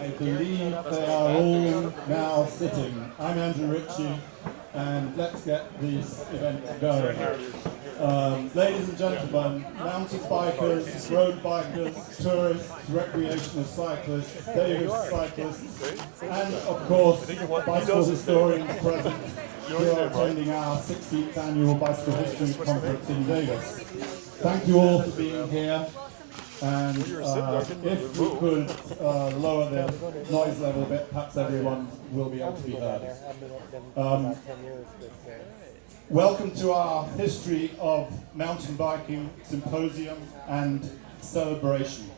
I believe they are all now sitting. I'm Andrew Ritchie, and let's get this event going. Ladies and gentlemen, mountain bikers, road bikers, tourists, recreational cyclists, Davis cyclists, and of course, bicycle historians present who are attending our 16th annual Bicycle History Conference in Davis. Thank you all for being here. And if we could lower the noise level a bit, perhaps everyone will be able to be heard. Welcome to our History of Mountain Biking Symposium and Celebration.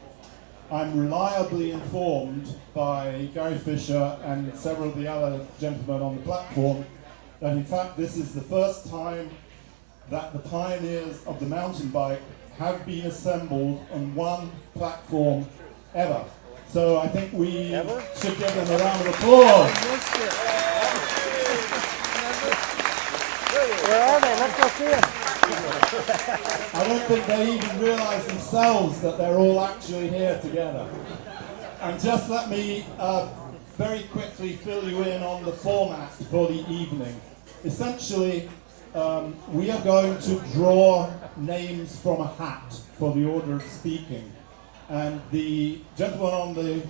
I'm reliably informed by Gary Fisher and several of the other gentlemen on the platform that in fact this is the first time that the pioneers of the mountain bike have been assembled on one platform ever. So I think we should give them a round of applause. Where are they? Let's go see them. I don't think they even realize themselves that they're all actually here together. And just let me very quickly fill you in on the format for the evening. Essentially, we are going to draw names from a hat for the order of speaking, and the gentlemen on the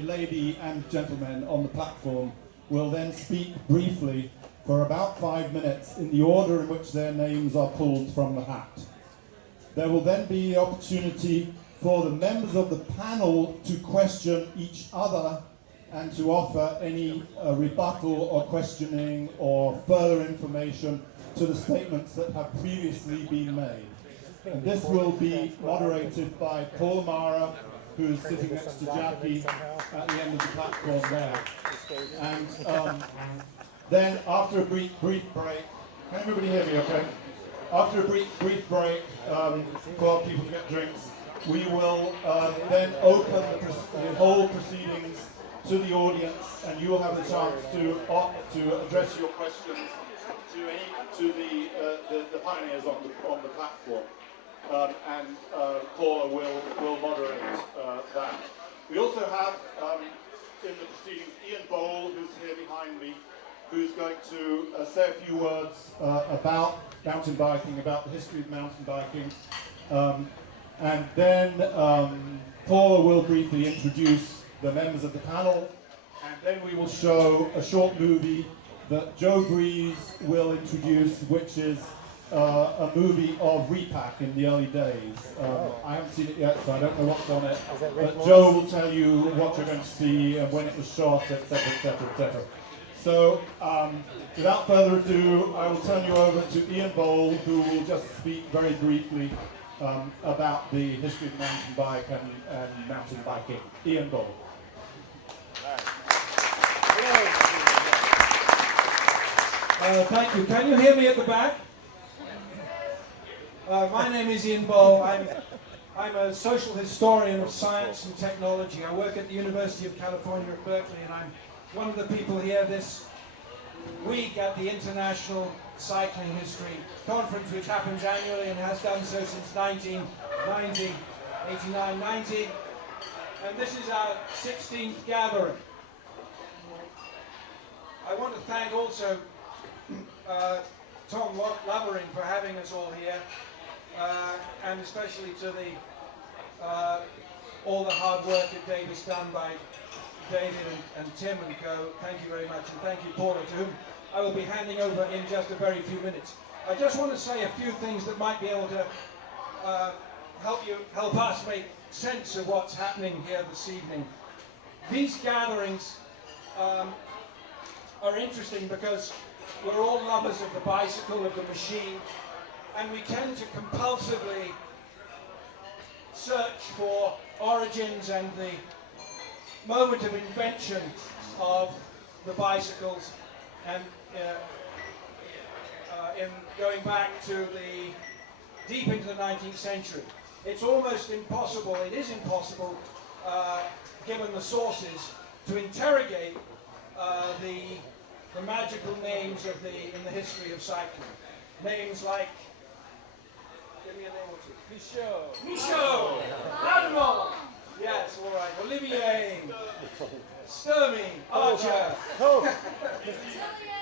lady and gentlemen on the platform will then speak briefly for about 5 minutes in the order in which their names are pulled from the hat. There will then be the opportunity for the members of the panel to question each other and to offer any rebuttal or questioning or further information to the statements that have previously been made. And this will be moderated by Paul Amara, who is sitting next to Jacquie at the end of the platform there. And then after a brief break, can everybody hear me okay? After a brief break for people to get drinks, we will then open the whole proceedings to the audience, and you will have the chance to address your questions to the pioneers on the platform, and Paula will moderate that. We also have in the proceedings Ian Bolle, who's here behind me, who's going to say a few words about mountain biking, about the history of mountain biking, and then Paula will briefly introduce the members of the panel, and then we will show a short movie that Joe Breeze will introduce, which is a movie of repack in the early days. I haven't seen it yet, so I don't know what's on it, but Joe will tell you what you're going to see and when it was shot, etc., etc., etc. So, without further ado, I will turn you over to Ian Bolle, who will just speak very briefly about the history of the mountain bike and mountain biking. Ian Bolle. Thank you. Can you hear me at the back? My name is Ian Bolle. I'm a social historian of science and technology. I work at the University of California at Berkeley, and I'm one of the people here this week at the International Cycling History Conference, which happens annually and has done so since 1990, 89-90. And this is our 16th gathering. I want to thank also Tom Lovering for having us all here, and especially to all the hard work at Davis done by David and Tim and co. Thank you very much, and thank you, Paula, to whom I will be handing over in just a very few minutes. I just want to say a few things that might be able to help us make sense of what's happening here this evening. These gatherings are interesting because we're all lovers of the bicycle, of the machine, and we tend to compulsively search for origins and the moment of invention of the bicycles, and in going back to the deep into the 19th century. It's almost impossible, it is impossible, given the sources, to interrogate the magical names in the history of cycling. Names like Give me a name or two. Michaud. Animal. Yes, all right. Olivier. Sturmy. Archer.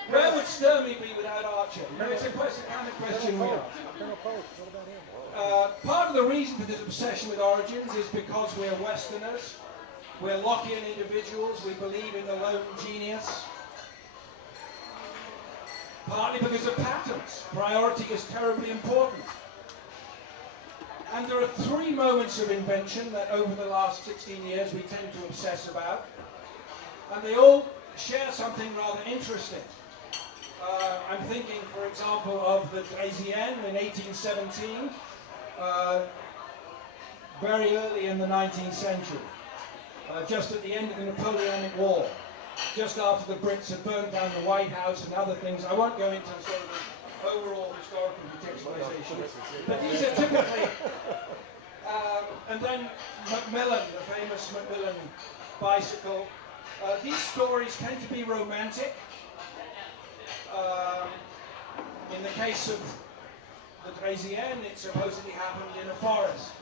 Where would Sturmy be without Archer? You know, it's a question, kind of question we ask. Part of the reason for this obsession with origins is because we're Westerners. We're Lockean individuals. We believe in the lone genius. Partly because of patterns. Priority is terribly important. And there are three moments of invention that over the last 16 years we tend to obsess about. And they all share something rather interesting. I'm thinking, for example, of the Draisienne in 1817, very early in the 19th century, just at the end of the Napoleonic War, just after the Brits had burned down the White House and other things. I won't go into sort of the overall historical contextualization, but these are typically, and then Macmillan, the famous Macmillan bicycle. These stories tend to be romantic. In the case of the Draisienne, it supposedly happened in a forest.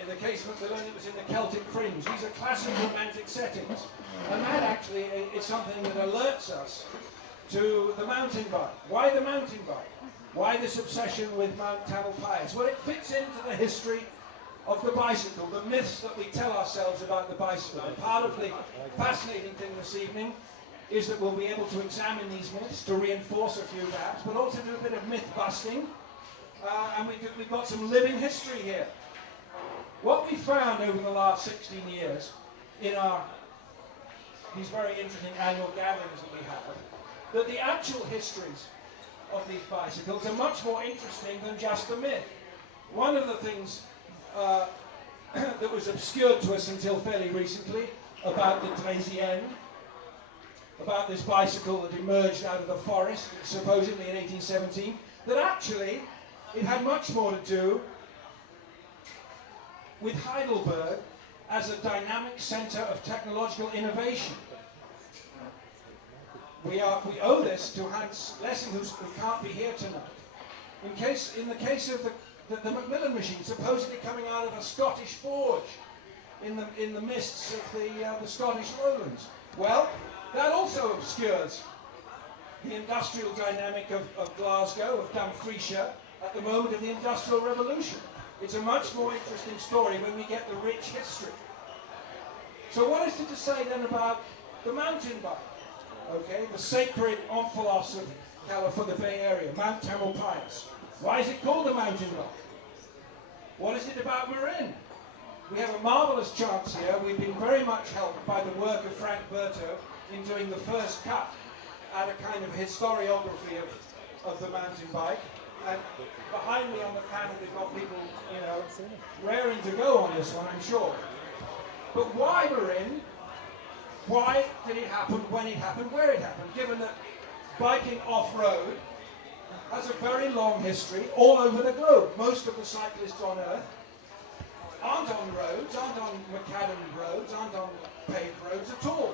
In the case of Macmillan, it was in the Celtic fringe. These are classic romantic settings, and that actually is something that alerts us to the mountain bike. Why the mountain bike? Why this obsession with Mount Tamalpais? Well, it fits into the history of the bicycle, the myths that we tell ourselves about the bicycle. And part of the fascinating thing this evening is that we'll be able to examine these myths, to reinforce a few perhaps, but also do a bit of myth busting. And we've got some living history here. What we found over the last 16 years in these very interesting annual gatherings that we have, that the actual histories of these bicycles are much more interesting than just the myth. One of the things that was obscured to us until fairly recently about the Draisienne, about this bicycle that emerged out of the forest, supposedly in 1817, that actually it had much more to do with Heidelberg as a dynamic center of technological innovation. We owe this to Hans Lessing, who can't be here tonight. In the case of the Macmillan machine, supposedly coming out of a Scottish forge in the mists of the Scottish lowlands. Well, that also obscures the industrial dynamic of Glasgow, of Dumfriesshire, at the moment of the Industrial Revolution. It's a much more interesting story when we get the rich history. So what is it to say then about the mountain bike? Okay, the sacred omphalos of California, the Bay Area, Mount Tamalpais. Why is it called the mountain bike? What is it about Marin? We have a marvelous chance here. We've been very much helped by the work of Frank Berto in doing the first cut at a kind of historiography of the mountain bike. And behind me on the panel, we've got people, you know, raring to go on this one, I'm sure. But why Marin? Why did it happen, when it happened, where it happened? Given that biking off-road has a very long history all over the globe. Most of the cyclists on Earth aren't on roads, aren't on macadam roads, aren't on paved roads at all.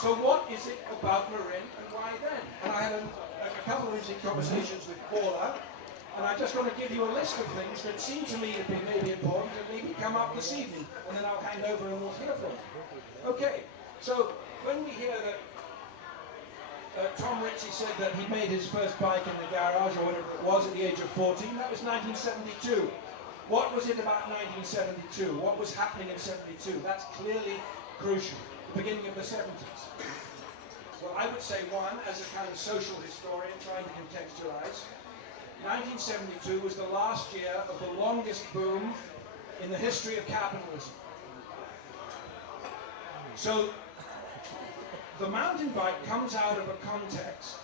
So what is it about Marin and why then? And I had a couple of interesting conversations with Bolle, and I just want to give you a list of things that seem to me to be maybe important that maybe come up this evening, and then I'll hand over and we'll hear from you. Okay, so when we hear that Tom Ritchey said that he made his first bike in the garage, or whatever it was, at the age of 14, that was 1972. What was it about 1972? What was happening in 72? That's clearly crucial. The beginning of the 70s. Well, I would say one, as a kind of social historian trying to contextualize, 1972 was the last year of the longest boom in the history of capitalism. So, the mountain bike comes out of a context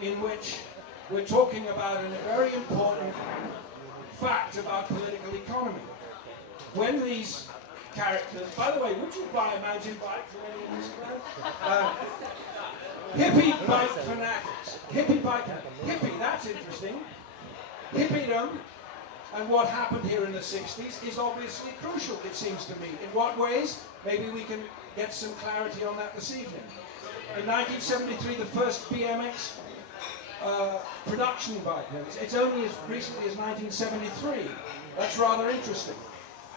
in which we're talking about a very important fact about political economy. When these characters, by the way, would you buy a mountain bike for any of this crowd? Hippie bike fanatics. Hippie, that's interesting. Hippiedom and what happened here in the 60s is obviously crucial, it seems to me. In what ways? Maybe we can get some clarity on that this evening. In 1973, the first BMX production bike. It's only as recently as 1973. That's rather interesting.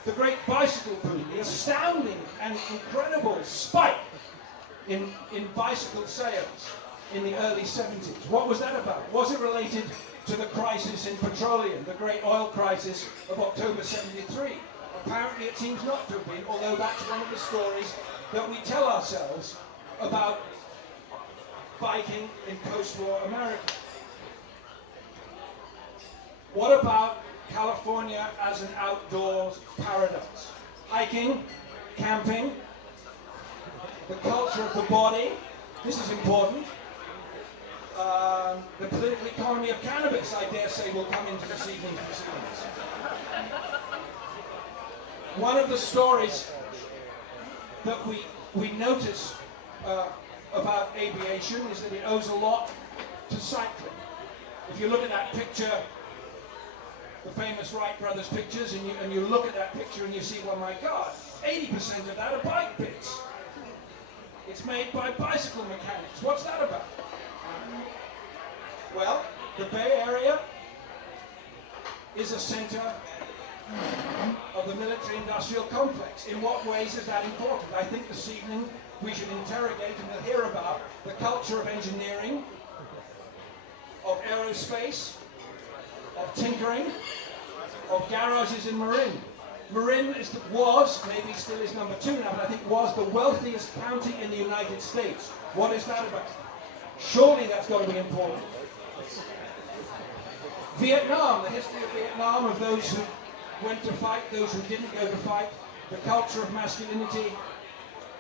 The great bicycle boom, the astounding and incredible spike in bicycle sales in the early 70s. What was that about? Was it related to the crisis in petroleum, the great oil crisis of October 73? Apparently it seems not to have been, although that's one of the stories that we tell ourselves about biking in post-war America. What about California as an outdoors paradise? Hiking, camping, the culture of the body, this is important. The political economy of cannabis, I dare say, will come into this evening's proceedings. One of the stories that we notice about aviation is that it owes a lot to cycling. If you look at that picture, the famous Wright brothers pictures, and you look at that picture and you see, well, my God, 80% of that are bike bits. It's made by bicycle mechanics. What's that about? Well, the Bay Area is a center of the military-industrial complex. In what ways is that important? I think this evening we should interrogate and we'll hear about the culture of engineering, of aerospace, of tinkering, of garages in Marin. Marin was, maybe still is number 2 now, but I think was the wealthiest county in the United States. What is that about? Surely that's got to be important. Vietnam, the history of Vietnam, of those who went to fight, those who didn't go to fight, the culture of masculinity,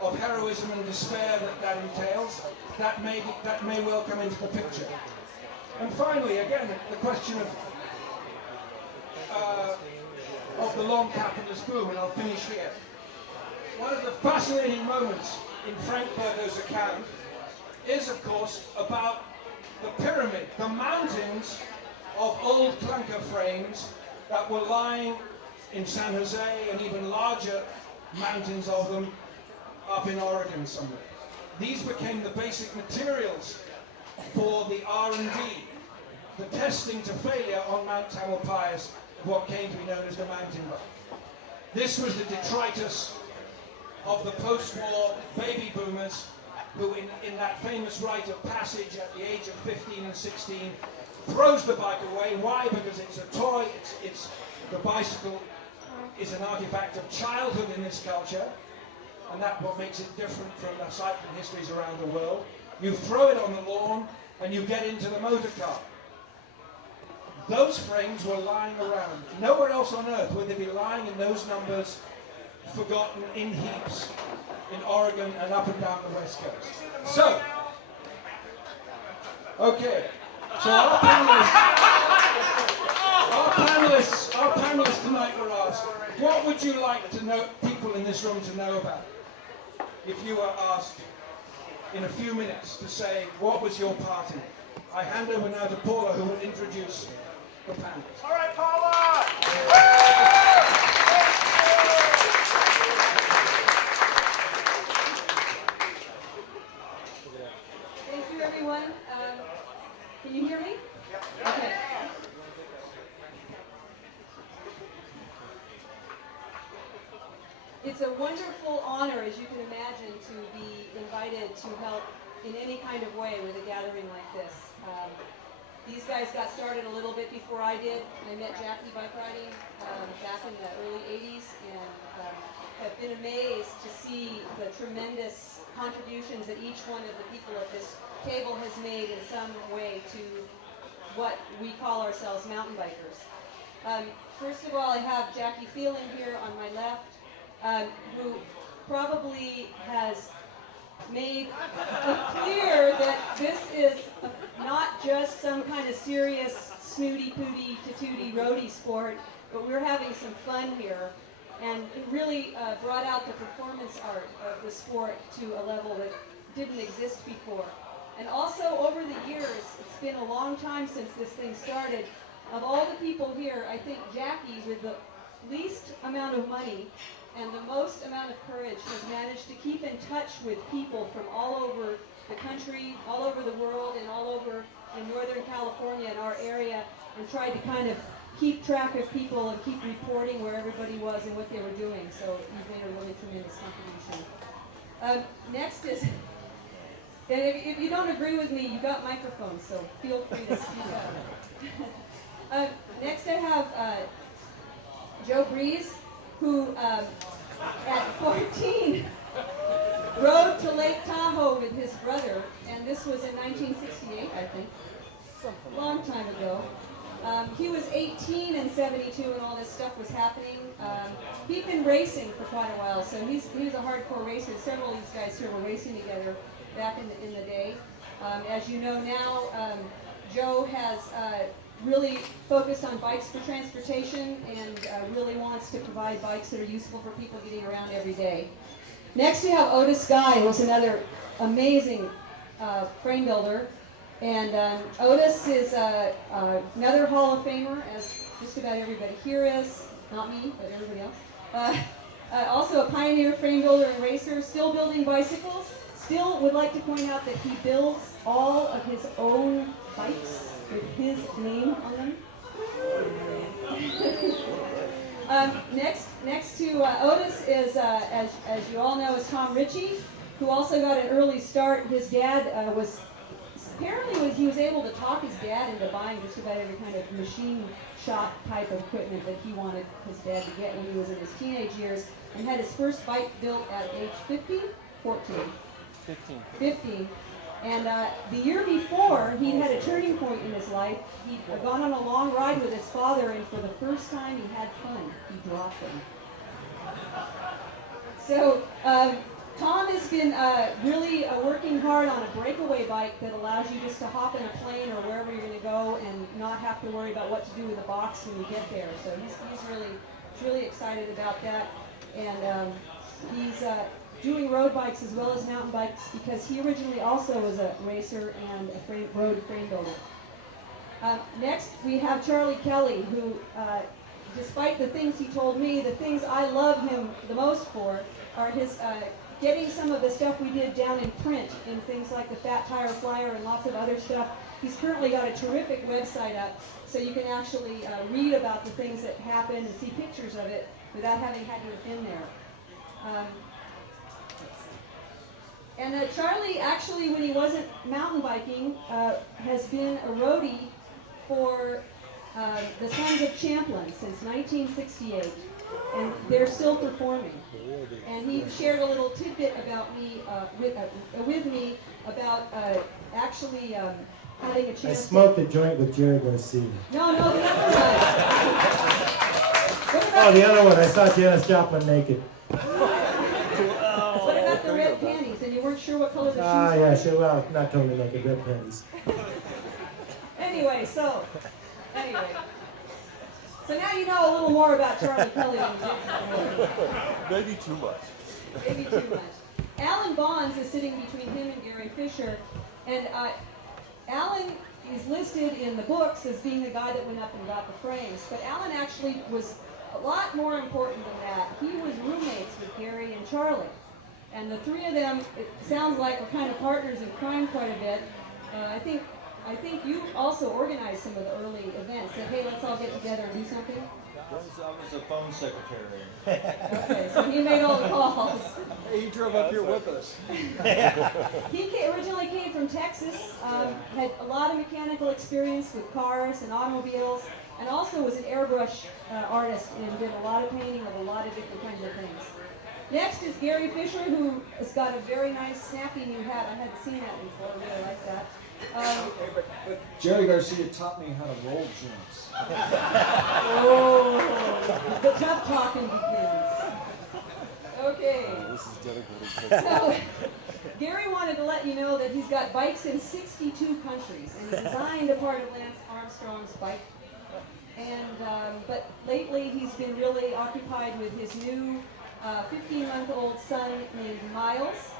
of heroism and despair that entails, that may well come into the picture. And finally, again, the question of the long capitalist boom, and I'll finish here. One of the fascinating moments in Frank Berger's account is, of course, about the pyramid, the mountains of old clunker frames that were lying in San Jose, and even larger mountains of them up in Oregon somewhere. These became the basic materials for the R&D, the testing to failure on Mount Tamalpais, what came to be known as the mountain bike. This was the detritus of the post-war baby boomers who, in that famous rite of passage at the age of 15 and 16, throws the bike away. Why? Because it's a toy, the bicycle is an artifact of childhood in this culture, and that's what makes it different from the cycling histories around the world. You throw it on the lawn, and you get into the motor car. Those frames were lying around. Nowhere else on earth would they be lying in those numbers, forgotten in heaps, in Oregon and up and down the West Coast. So, okay. So our panelists tonight were asked, what would you like to know, people in this room to know about? If you were asked in a few minutes to say, what was your part in it? I hand over now to Paula, who will introduce the panelists. All right, Paula! Thank you, everyone. Can you hear me? Okay. It's a wonderful honor, as you can imagine, to be invited to help in any kind of way with a gathering like this. These guys got started a little bit before I did. I met Jacquie bike riding back in the early 80s, and have been amazed to see the tremendous contributions that each one of the people at this table has made in some way to what we call ourselves mountain bikers. First of all, I have Jacquie Phelan here on my left, who probably has made it clear that this is not just some kind of serious snooty pooty tatooty roadie sport, but we're having some fun here, and it really brought out the performance art of the sport to a level that didn't exist before. And also over the years, it's been a long time since this thing started. Of all the people here, I think Jacquie, with the least amount of money and the most amount of courage, has managed to keep in touch with people from all over the country, all over the world, and all over in Northern California in our area and tried to kind of keep track of people and keep reporting where everybody was and what they were doing. So he's made a really tremendous contribution. Next is, and if you don't agree with me, you got microphones, so feel free to speak up. Next I have Joe Breeze, who at 14 rode to Lake Tahoe with his brother, and this was in 1968, I think, a long time ago. He was 18 in 72 when all this stuff was happening. He'd been racing for quite a while, so he was a hardcore racer. Several of these guys here were racing together back in the day. As you know now, Joe has really focused on bikes for transportation and really wants to provide bikes that are useful for people getting around every day. Next we have Otis Guy, who's another amazing frame builder. And Otis is another Hall of Famer, as just about everybody here is. Not me, but everybody else. Also a pioneer frame builder and racer, still building bicycles. Still would like to point out that he builds all of his own bikes with his name on them. Next to Otis is, as you all know, is Tom Ritchey, who also got an early start. His dad he was able to talk his dad into buying just about every kind of machine shop type of equipment that he wanted his dad to get when he was in his teenage years, and had his first bike built at age 15. And the year before, he had a turning point in his life. He'd gone on a long ride with his father, and for the first time he had fun. He dropped him. So Tom has been really working hard on a breakaway bike that allows you just to hop in a plane or wherever you're going to go and not have to worry about what to do with the box when you get there. So he's really excited about that. And he's doing road bikes as well as mountain bikes because he originally also was a racer and a road frame builder. Next, we have Charlie Kelley, who, despite the things he told me, the things I love him the most for are his getting some of the stuff we did down in print in things like the Fat Tire Flyer and lots of other stuff. He's currently got a terrific website up, so you can actually read about the things that happen and see pictures of it without having had to have been there. And Charlie, actually, when he wasn't mountain biking, has been a roadie for the Sons of Champlain since 1968, and they're still performing. And he shared a little tidbit about me with me about actually having a chance. I smoked a joint with Jerry Garcia. No, the other one. Oh, the other one. I saw Janis Joplin naked. What about the red panties? And you weren't sure what color the shoes were? Ah, yeah, sure. Well, not totally naked. Red panties. Anyway, so now you know a little more about Charlie Kelley than you did before. Maybe too much. Maybe too much. Alan Bonds is sitting between him and Gary Fisher, and Alan is listed in the books as being the guy that went up and got the frames, but Alan actually was a lot more important than that. He was roommates with Gary and Charlie, and the three of them, it sounds like, were kind of partners in crime quite a bit. I think you also organized some of the early events. Said, hey, let's all get together and do something. I was a phone secretary. Okay, so he made all the calls. Hey, he drove up here with us. He originally came from Texas, had a lot of mechanical experience with cars and automobiles, and also was an airbrush artist and did a lot of painting of a lot of different kinds of things. Next is Gary Fisher, who has got a very nice, snappy new hat. I hadn't seen that before. I really like that. But Jerry Garcia taught me how to roll joints. Oh, the tough talking begins. Okay. This is dedicated. So, Gary wanted to let you know that he's got bikes in 62 countries, and he designed a part of Lance Armstrong's bike. And but lately he's been really occupied with his new 15-month-old son named Miles,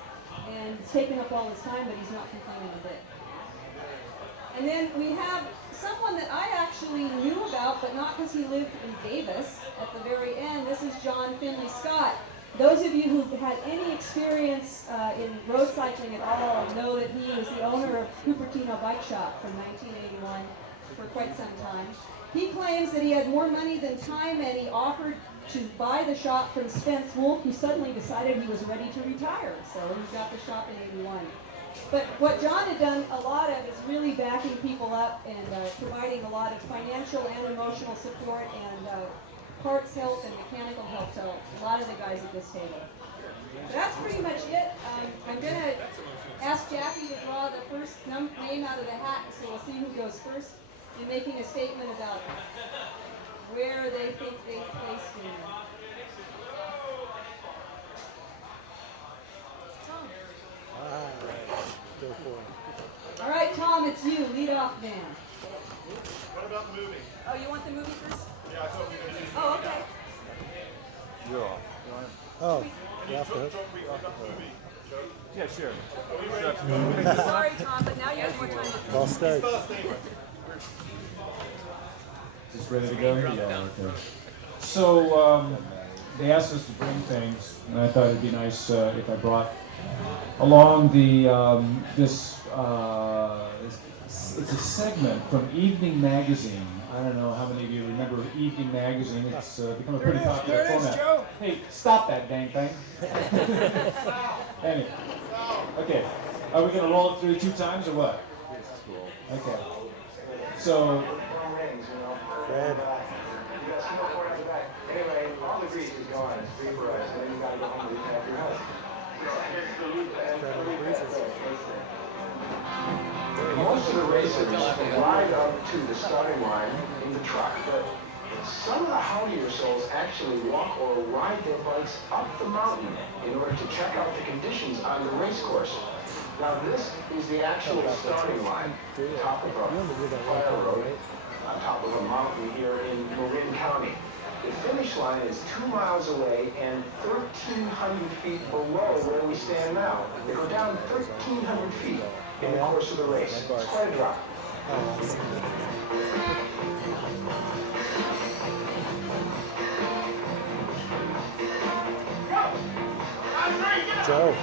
and it's taken up all his time, but he's not complaining a bit. And then we have someone that I actually knew about, but not because he lived in Davis at the very end. This is John Finley Scott. Those of you who've had any experience in road cycling at all know that he was the owner of Cupertino Bike Shop from 1981 for quite some time. He claims that he had more money than time, and he offered to buy the shop from Spence Wolf, who suddenly decided he was ready to retire. So he got the shop in 81. But what John had done a lot of is really backing people up and providing a lot of financial and emotional support and parts help and mechanical help to a lot of the guys at this table. So that's pretty much it. I'm going to ask Jacquie to draw the first name out of the hat, so we'll see who goes first in making a statement about where they think they placed in there. Go for it. All right, Tom, it's you. Lead off man. What about the movie? Oh, you want the movie first? Yeah, I thought we were going to do Oh, okay. You're off. Oh, you have to. Yeah, sure. Sorry, Tom, but now you have more time to I'll start. Just ready to go? Yeah. Okay. So they asked us to bring things, and I thought it'd be nice if I brought along the it's a segment from Evening Magazine. I don't know how many of you remember Evening Magazine. It's become a pretty popular format. Joe. Hey, stop that dang thing. Anyway, okay. Are we going to roll it through 2 times or what? Okay. So. Fred. Anyway, all the grease is gone. It's vaporized, and then you gotta go home and recap your house. Most of the racers ride up to the starting line in the truck, but some of the howdier souls actually walk or ride their bikes up the mountain in order to check out the conditions on the race course. Now this is the actual starting line, top of a fire road, on top of a mountain here in Marin County. The finish line is 2 miles away and 1,300 feet below where we stand now. They go down 1,300 feet in the course of the race. It's quite a drop. Joe.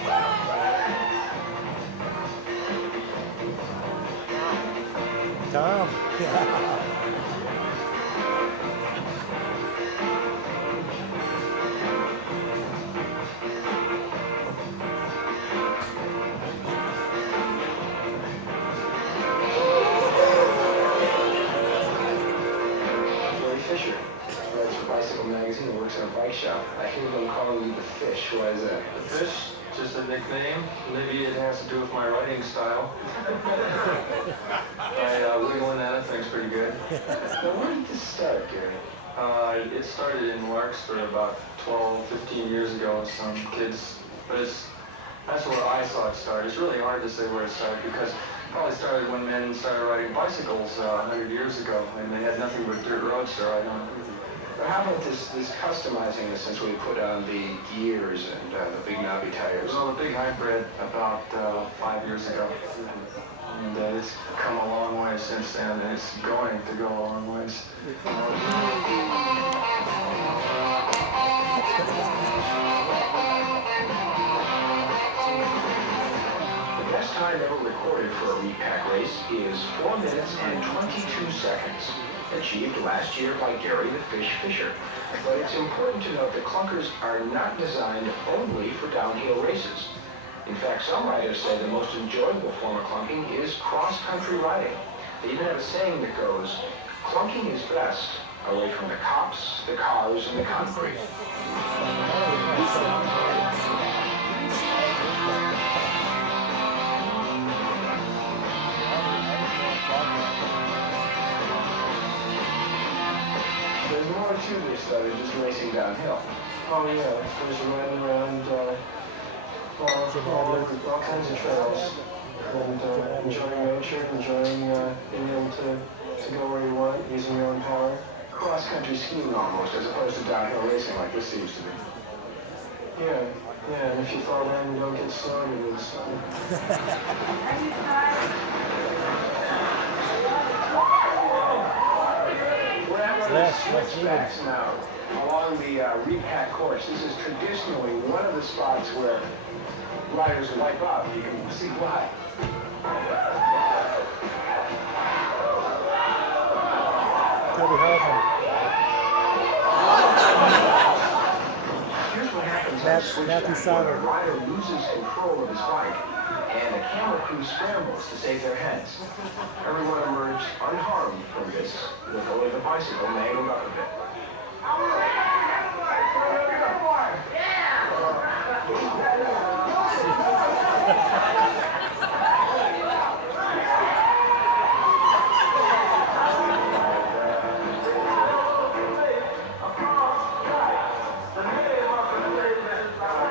Tom. Fisher, writes for Bicycle Magazine and works in a bike shop. I hear them calling you the Fish. Why is that? The Fish? Just a nickname. Maybe it has to do with my writing style. I wiggle in that, thing's pretty good. Now, where did this start, Gary? It started in Larkspur about 12, 15 years ago with some kids. But that's where I saw it start. It's really hard to say where it started because it probably started when men started riding bicycles 100 years ago. And they had nothing but dirt roads, so I don't know. But how about this customizing this since we put on the gears and the big knobby tires? Well, the big hybrid about 5 years ago. And it's come a long way since then, and it's going to go a long ways. The best time ever recorded for a repack race is 4 minutes and 22 seconds, achieved last year by Gary the Fish Fisher. But it's important to note that clunkers are not designed only for downhill races. In fact, some riders say the most enjoyable form of clunking is cross-country riding. They even have a saying that goes, clunking is best away from the cops, the cars, and the concrete. There's more to this than just racing downhill. Oh yeah, there's riding around all kinds of trails and enjoying nature, enjoying being able to go where you want, using your own power. Cross-country skiing almost, as opposed to downhill racing like this seems to be. Yeah, and if you fall down and don't get snow, you lose something. We're at one of the switchbacks now. along the repack course. This is traditionally one of the spots where riders wipe out. You can see why. Toby Hartman. Here's what happens on Matthew switchback when a Simon. rider loses control of his bike and the camera crew scrambles to save their heads. Everyone emerged unharmed from this, with only the bicycle mangled up a bit.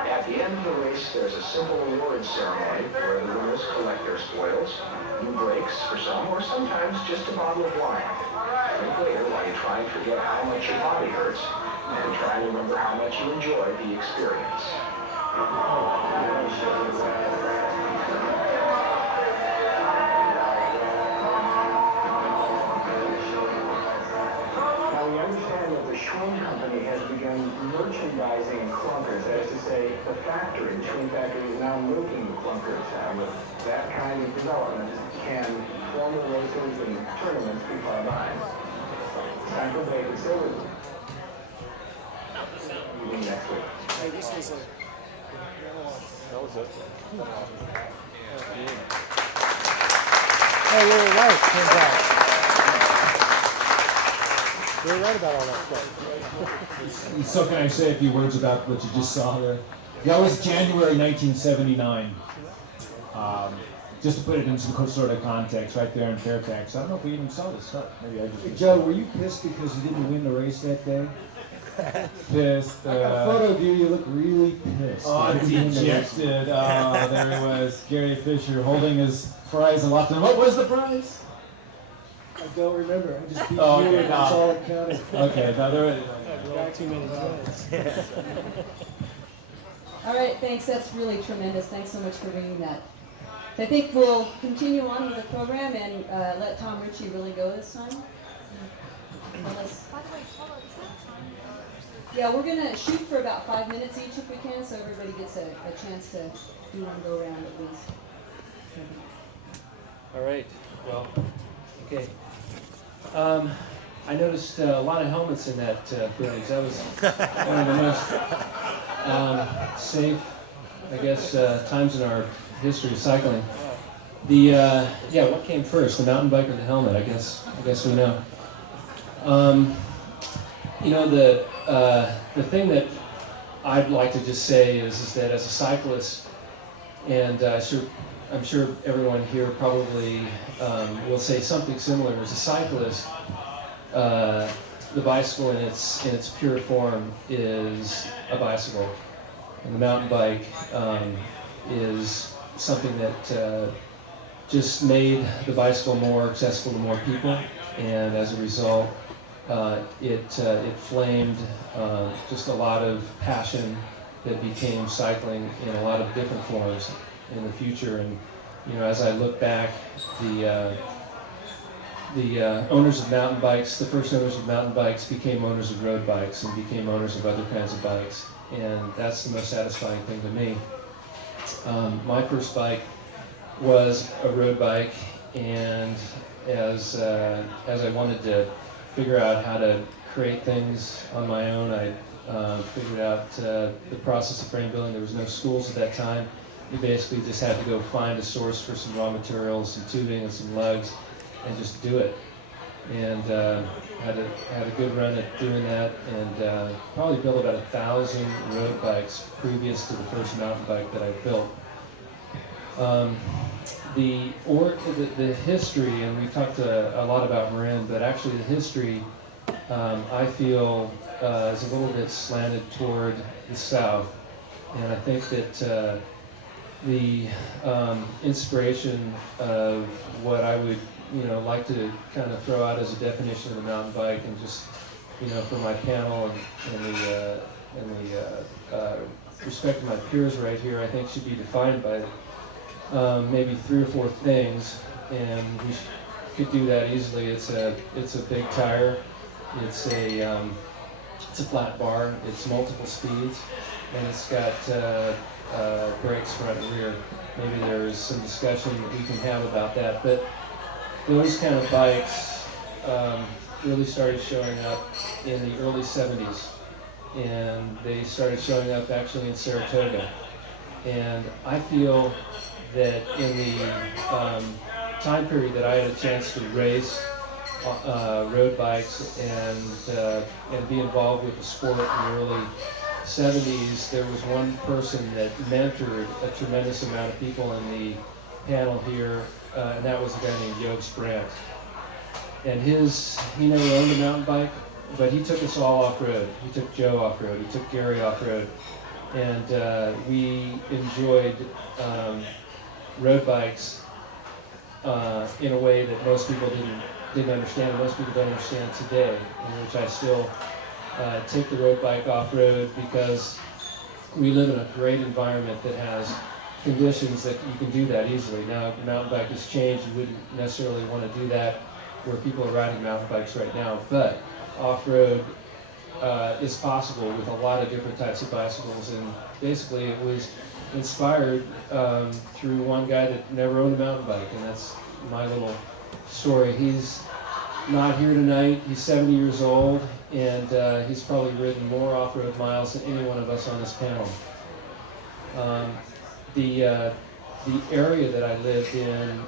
At the end of the race, there's a simple awards ceremony where the winners collect their spoils, new brakes for some, or sometimes just a bottle of wine. Drink later while you try and forget how much your body hurts and try and remember how much you enjoyed the experience. Now we understand that the Schulz company has begun merchandising clunkers. That is to say, the factory, the Schulz factory, is now making the clunkers. With that kind of development, can formal races and tournaments be far behind? It's time for break. Stay with me. Meeting next week. Hey, this was a... That was it. Oh, we were right, turns out. We were right about all that stuff. So can I say a few words about what you just saw there? That was January 1979. Just to put it into some sort of context, right there in Fairfax. I don't know if we even saw this stuff. Maybe I just. Hey, Joe, were you pissed because you didn't win the race that day? Pissed. I got a photo of you. You look really pissed. Oh, dejected. Oh, there he was, Gary Fisher, holding his prize aloft. And what was the prize? I don't remember. I just beat Oh, you, okay, and that's no. all that counted. Okay, now there it Not too many times. All right, thanks. That's really tremendous. Thanks so much for bringing that. I think we'll continue on with the program and let Tom Ritchey really go this time. Unless, By the way, Paula, is that time? yeah, we're going to shoot for about 5 minutes each if we can, so everybody gets a chance to do one go around at least. All right. Well, okay. I noticed a lot of helmets in that footage. That was one of the most safe, I guess, times in our history of cycling. The what came first, the mountain bike or the helmet? I guess we know. The thing that I'd like to just say is that as a cyclist, and I'm sure everyone here probably will say something similar. As a cyclist, the bicycle in its pure form is a bicycle, and the mountain bike is something that just made the bicycle more accessible to more people, and as a result, it flamed just a lot of passion that became cycling in a lot of different forms in the future. And as I look back, the owners of mountain bikes, the first owners of mountain bikes became owners of road bikes and became owners of other kinds of bikes, and that's the most satisfying thing to me. My first bike was a road bike, and as I wanted to figure out how to create things on my own, I figured out the process of frame building. There was no schools at that time. You basically just had to go find a source for some raw materials, some tubing and some lugs, and just do it. And had a good run at doing that, and probably built about 1,000 road bikes previous to the first mountain bike that I built. The history, and we talked a lot about Marin, but actually the history, I feel, is a little bit slanted toward the south, and I think that the inspiration of what I would like to kind of throw out as a definition of the mountain bike, and just for my panel and the respect of my peers right here, I think should be defined by maybe 3 or 4 things, and we could do that easily. It's a big tire. It's a It's a flat bar, it's multiple speeds, and it's got brakes front and rear. Maybe there's some discussion that we can have about that, but those kind of bikes really started showing up in the early 70s, and they started showing up actually in Saratoga. And I feel that in the time period that I had a chance to race road bikes and be involved with the sport in the early 70s, there was one person that mentored a tremendous amount of people in the panel here, and that was a guy named Job Brandt. And he never owned a mountain bike, but he took us all off-road. He took Joe off-road, he took Gary off-road, and we enjoyed road bikes in a way that most people didn't understand, and most people don't understand today, in which I still take the road bike off-road because we live in a great environment that has conditions that you can do that easily. Now, the mountain bike has changed. You wouldn't necessarily want to do that where people are riding mountain bikes right now, but off-road is possible with a lot of different types of bicycles, and basically it was inspired through one guy that never owned a mountain bike, and that's my little story. He's not here tonight. He's 70 years old, and he's probably ridden more off-road miles than any one of us on this panel. The area that I lived in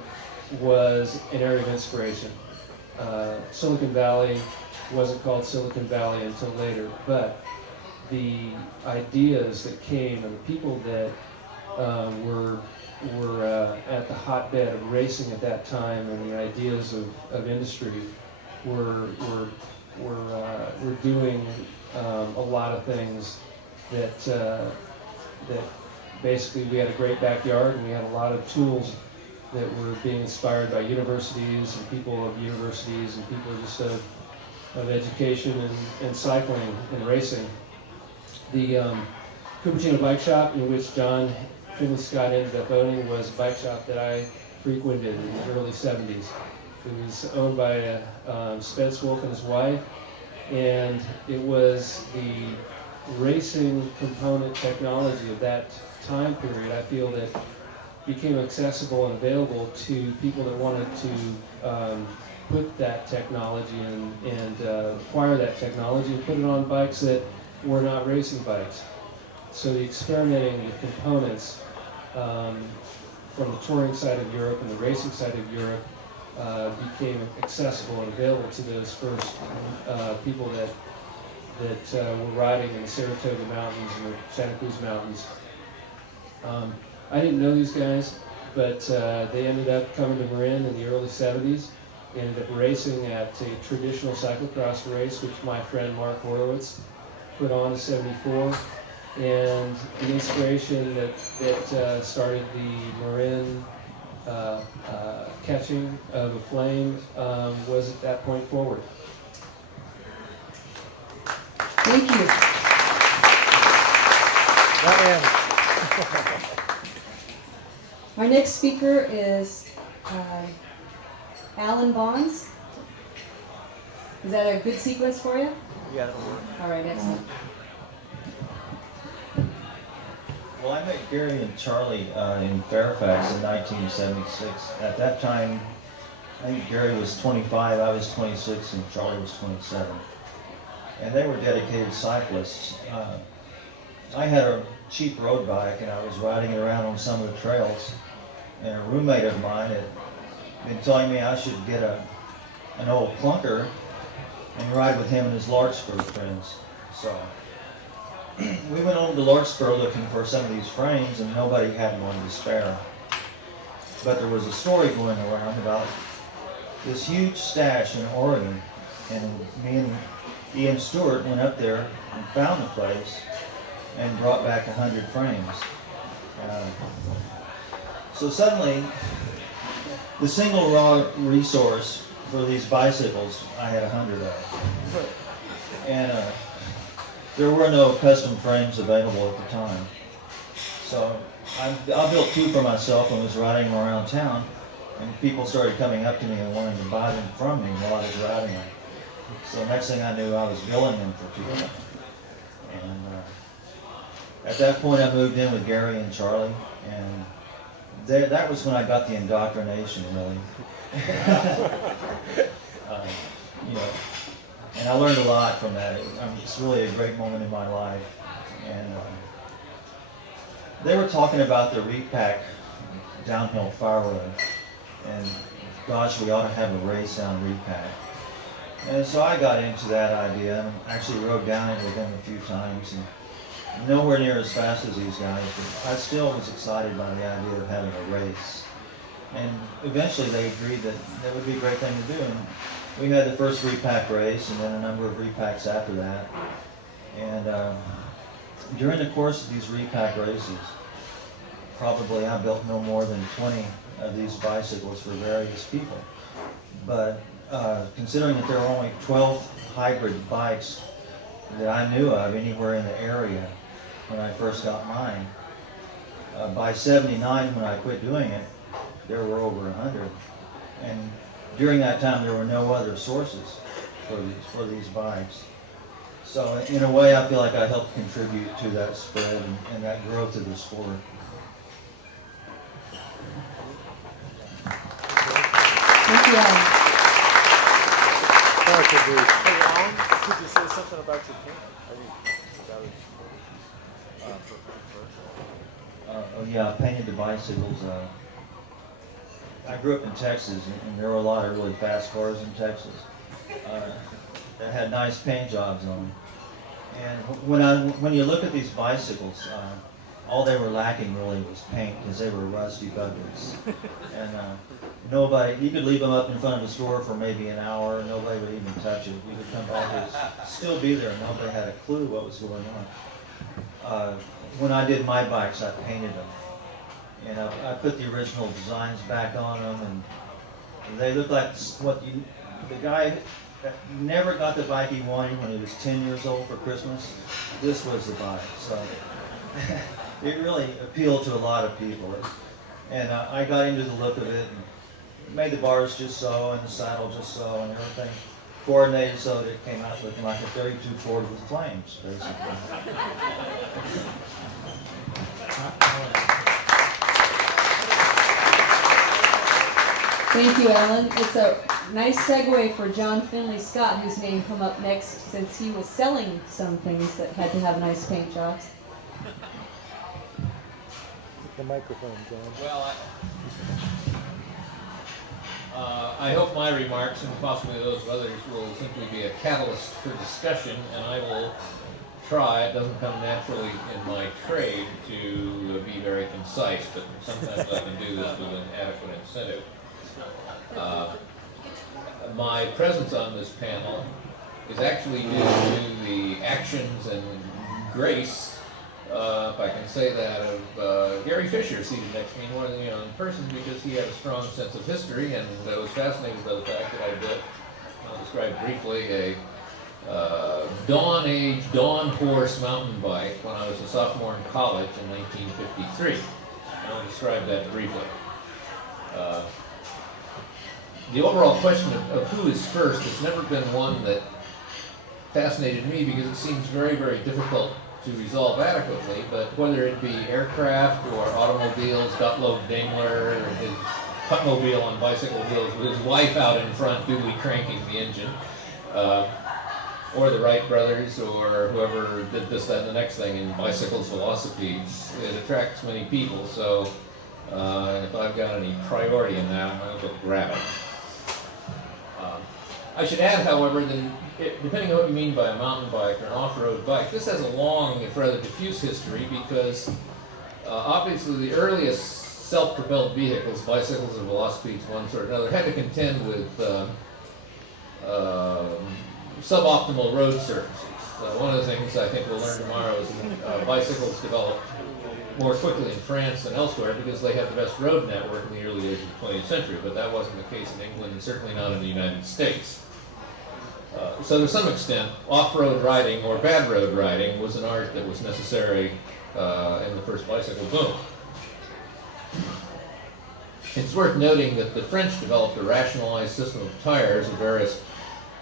was an area of inspiration. Silicon Valley wasn't called Silicon Valley until later, but the ideas that came and the people that were at the hotbed of racing at that time, and the ideas of industry were doing a lot of things that basically we had a great backyard, and we had a lot of tools that were being inspired by universities and people of universities and people just of education and cycling and racing. The Cupertino Bike Shop, in which John Finley Scott ended up owning, was a bike shop that I frequented in the early 70s. It was owned by Spence Wolf and his wife, and it was the racing component technology of that time period, I feel, that became accessible and available to people that wanted to put that technology and acquire that technology and put it on bikes that were not racing bikes. So the experimenting with components from the touring side of Europe and the racing side of Europe became accessible and available to those first people that were riding in the Saratoga Mountains and the Santa Cruz Mountains. I didn't know these guys, but they ended up coming to Marin in the early 70s. They ended up racing at a traditional cyclocross race, which my friend Mark Horowitz put on in '74. And the inspiration that started the Marin catching of a flame was at that point forward. Thank you. Our next speaker is Alan Bonds. Is that a good sequence for you? Yeah, that'll work. All right, excellent. Well, I met Gary and Charlie in Fairfax in 1976. At that time, I think Gary was 25, I was 26, and Charlie was 27. And they were dedicated cyclists. I had a cheap road bike, and I was riding it around on some of the trails. And a roommate of mine had been telling me I should get an old clunker and ride with him and his Larkspur friends. So we went over to Larkspur looking for some of these frames, and nobody had one to spare. But there was a story going around about this huge stash in Oregon, and me and Ian Stewart went up there and found the place and brought back 100 frames. So suddenly, the single raw resource for these bicycles, I had 100 of. And there were no custom frames available at the time. So I built two for myself and was riding them around town, and people started coming up to me and wanting to buy them from me while I was riding them. So next thing I knew, I was billing them for people. And at that point, I moved in with Gary and Charlie, and that was when I got the indoctrination, really. You know, and I learned a lot from that. It's really a great moment in my life. And they were talking about the repack downhill fire road, and gosh, we ought to have a race down repack. And so I got into that idea and actually rode down it with them a few times, and nowhere near as fast as these guys, but I still was excited by the idea of having a race. And eventually they agreed that that would be a great thing to do. And we had the first repack race and then a number of repacks after that. And during the course of these repack races, probably I built no more than 20 of these bicycles for various people. But considering that there were only 12 hybrid bikes that I knew of anywhere in the area when I first got mine, by 79 when I quit doing it, there were over 100. And during that time there were no other sources for these bikes. So in a way I feel like I helped contribute to that spread and that growth of the sport. Thank you, Alan. Hey, Alan, could you say something about your paint? Oh yeah, I painted the bicycles. I grew up in Texas, and there were a lot of really fast cars in Texas that had nice paint jobs on them. And when you look at these bicycles, all they were lacking really was paint, because they were rusty buckets. And nobody, you could leave them up in front of the store for maybe an hour, and nobody would even touch it. You could come back, it would still be there, and nobody had a clue what was going on. When I did my bikes, I painted them. And I put the original designs back on them, and they look like the guy that never got the bike he wanted when he was 10 years old for Christmas. This was the bike. So it really appealed to a lot of people. And I got into the look of it and made the bars just so, and the saddle just so, and everything coordinated so that it came out looking like a 32 Ford with flames, basically. Thank you, Alan. It's a nice segue for John Finley Scott, whose name come up next, since he was selling some things that had to have nice paint jobs. The microphone, John. Well, I hope my remarks and possibly those of others will simply be a catalyst for discussion, and I will try. It doesn't come naturally in my trade to be very concise, but sometimes I can do this with an adequate incentive. My presence on this panel is actually due to the actions and grace, if I can say that, of Gary Fisher seated next to me more than in person, because he had a strong sense of history, and I was fascinated by the fact that I built, I'll describe briefly, a dawn age, dawn horse mountain bike when I was a sophomore in college in 1953. And I'll describe that briefly. The overall question of who is first has never been one that fascinated me, because it seems very, very difficult to resolve adequately, but whether it be aircraft or automobiles, Gottlob Daimler, or his Puttmobile on bicycle wheels with his wife out in front duly cranking the engine, or the Wright brothers, or whoever did this, that, and the next thing in bicycles, velocipedes, it attracts many people, so if I've got any priority in that, I'm going to go grab it. I should add, however, that depending on what you mean by a mountain bike or an off-road bike, this has a long, if rather diffuse history, because obviously the earliest self-propelled vehicles, bicycles or velocipedes, one sort or another, had to contend with suboptimal road surfaces. One of the things I think we'll learn tomorrow is that bicycles developed more quickly in France than elsewhere because they had the best road network in the early days of the 20th century, but that wasn't the case in England and certainly not in the United States. So to some extent, off-road riding or bad road riding was an art that was necessary in the first bicycle boom. It's worth noting that the French developed a rationalized system of tires of various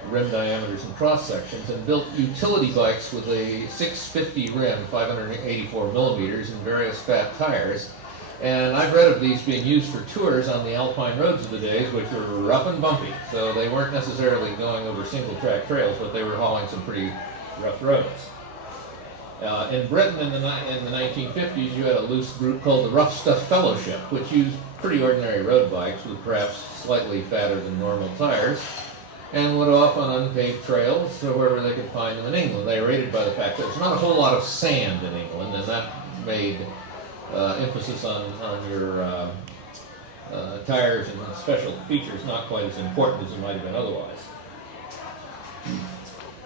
rim diameters and cross sections, and built utility bikes with a 650 rim, 584 millimeters, and various fat tires. And I've read of these being used for tours on the alpine roads of the days, which were rough and bumpy. So they weren't necessarily going over single track trails, but they were hauling some pretty rough roads. In Britain in the 1950s, you had a loose group called the Rough Stuff Fellowship, which used pretty ordinary road bikes with perhaps slightly fatter than normal tires, and went off on unpaved trails wherever they could find them in England. They were rated by the fact that there's not a whole lot of sand in England, and that made emphasis on your tires and special features not quite as important as it might have been otherwise.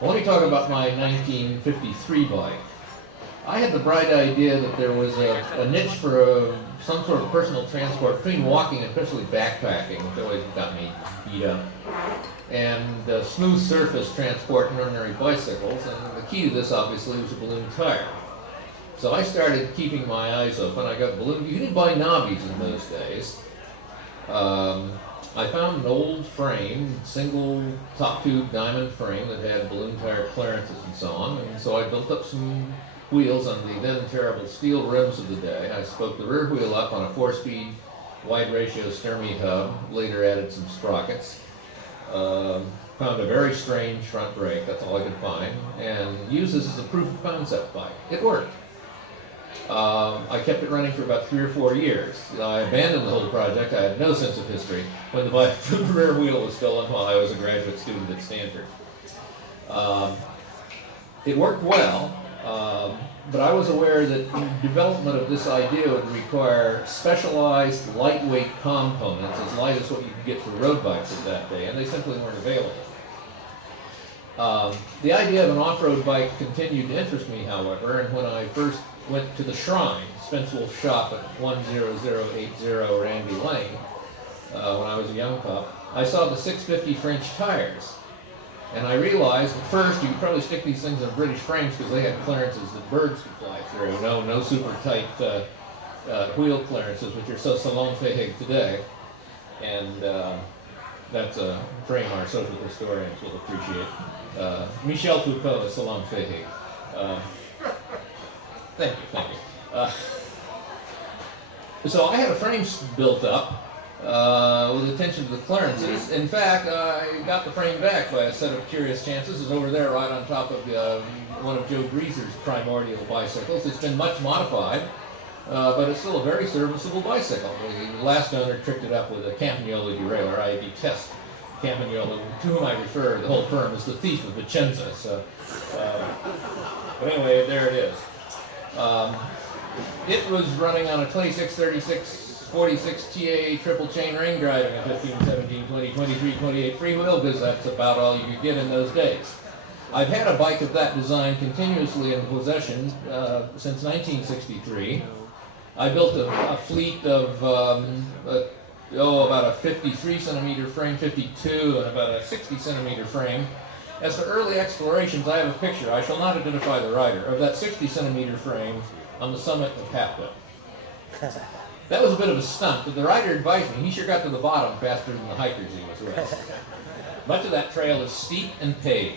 Well, let me talk about my 1953 bike. I had the bright idea that there was a niche for some sort of personal transport between walking and especially backpacking, which always got me beat up, and smooth surface transport and ordinary bicycles. And the key to this, obviously, was a balloon tire. So I started keeping my eyes open. I got balloon. You didn't buy knobbies in those days. I found an old frame, single top tube diamond frame that had balloon tire clearances and so on. And so I built up some wheels on the then terrible steel rims of the day. I spoke the rear wheel up on a 4-speed wide ratio Sturmey hub, later added some sprockets. Found a very strange front brake, that's all I could find, and used this as a proof of concept bike. It worked. I kept it running for about 3 or 4 years. I abandoned the whole project. I had no sense of history when the rear wheel was stolen while I was a graduate student at Stanford. It worked well, but I was aware that development of this idea would require specialized, lightweight components, as light as what you could get for road bikes at that day, and they simply weren't available. The idea of an off-road bike continued to interest me, however, and when I first went to the Shrine, Spencer's shop at 10080 Randy Lane, when I was a young pup, I saw the 650 French tires. And I realized at first you could probably stick these things in British frames because they had clearances that birds could fly through. No super tight wheel clearances, which are so salon-fähig today. And that's a frame our social historians will appreciate. Michel Foucault is salon-fähig. Thank you. So I had a frame built up with attention to the clearances. In fact, I got the frame back by a set of curious chances. It's over there right on top of one of Joe Greaser's primordial bicycles. It's been much modified, but it's still a very serviceable bicycle. The last owner tricked it up with a Campagnolo derailleur. I detest Campagnolo, to whom I refer, the whole firm, as the thief of Vicenza. So, but anyway, there it is. It was running on a 2636 46 TA triple chain ring driving a 15, 17, 20, 23, 28 freewheel, because that's about all you could get in those days. I've had a bike of that design continuously in possession since 1963. I built a fleet of about a 53 centimeter frame, 52, and about a 60 centimeter frame. As for early explorations, I have a picture, I shall not identify the rider, of that 60 centimeter frame on the summit of Hatfield. That was a bit of a stunt, but the rider advised me he sure got to the bottom faster than the hikers he was with. Much of that trail is steep and paved.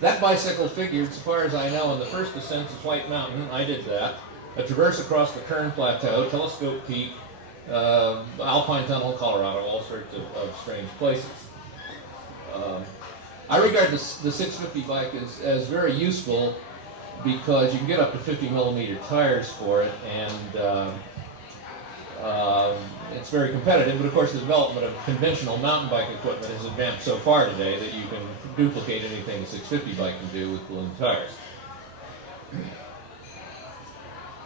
That bicycle figured, so far as I know, in the first ascents of White Mountain. I did that. A traverse across the Kern Plateau, Telescope Peak, Alpine Tunnel, Colorado, all sorts of strange places. I regard the 650 bike as very useful because you can get up to 50 millimeter tires for it, and it's very competitive. But of course, the development of conventional mountain bike equipment has advanced so far today that you can duplicate anything a 650 bike can do with balloon tires.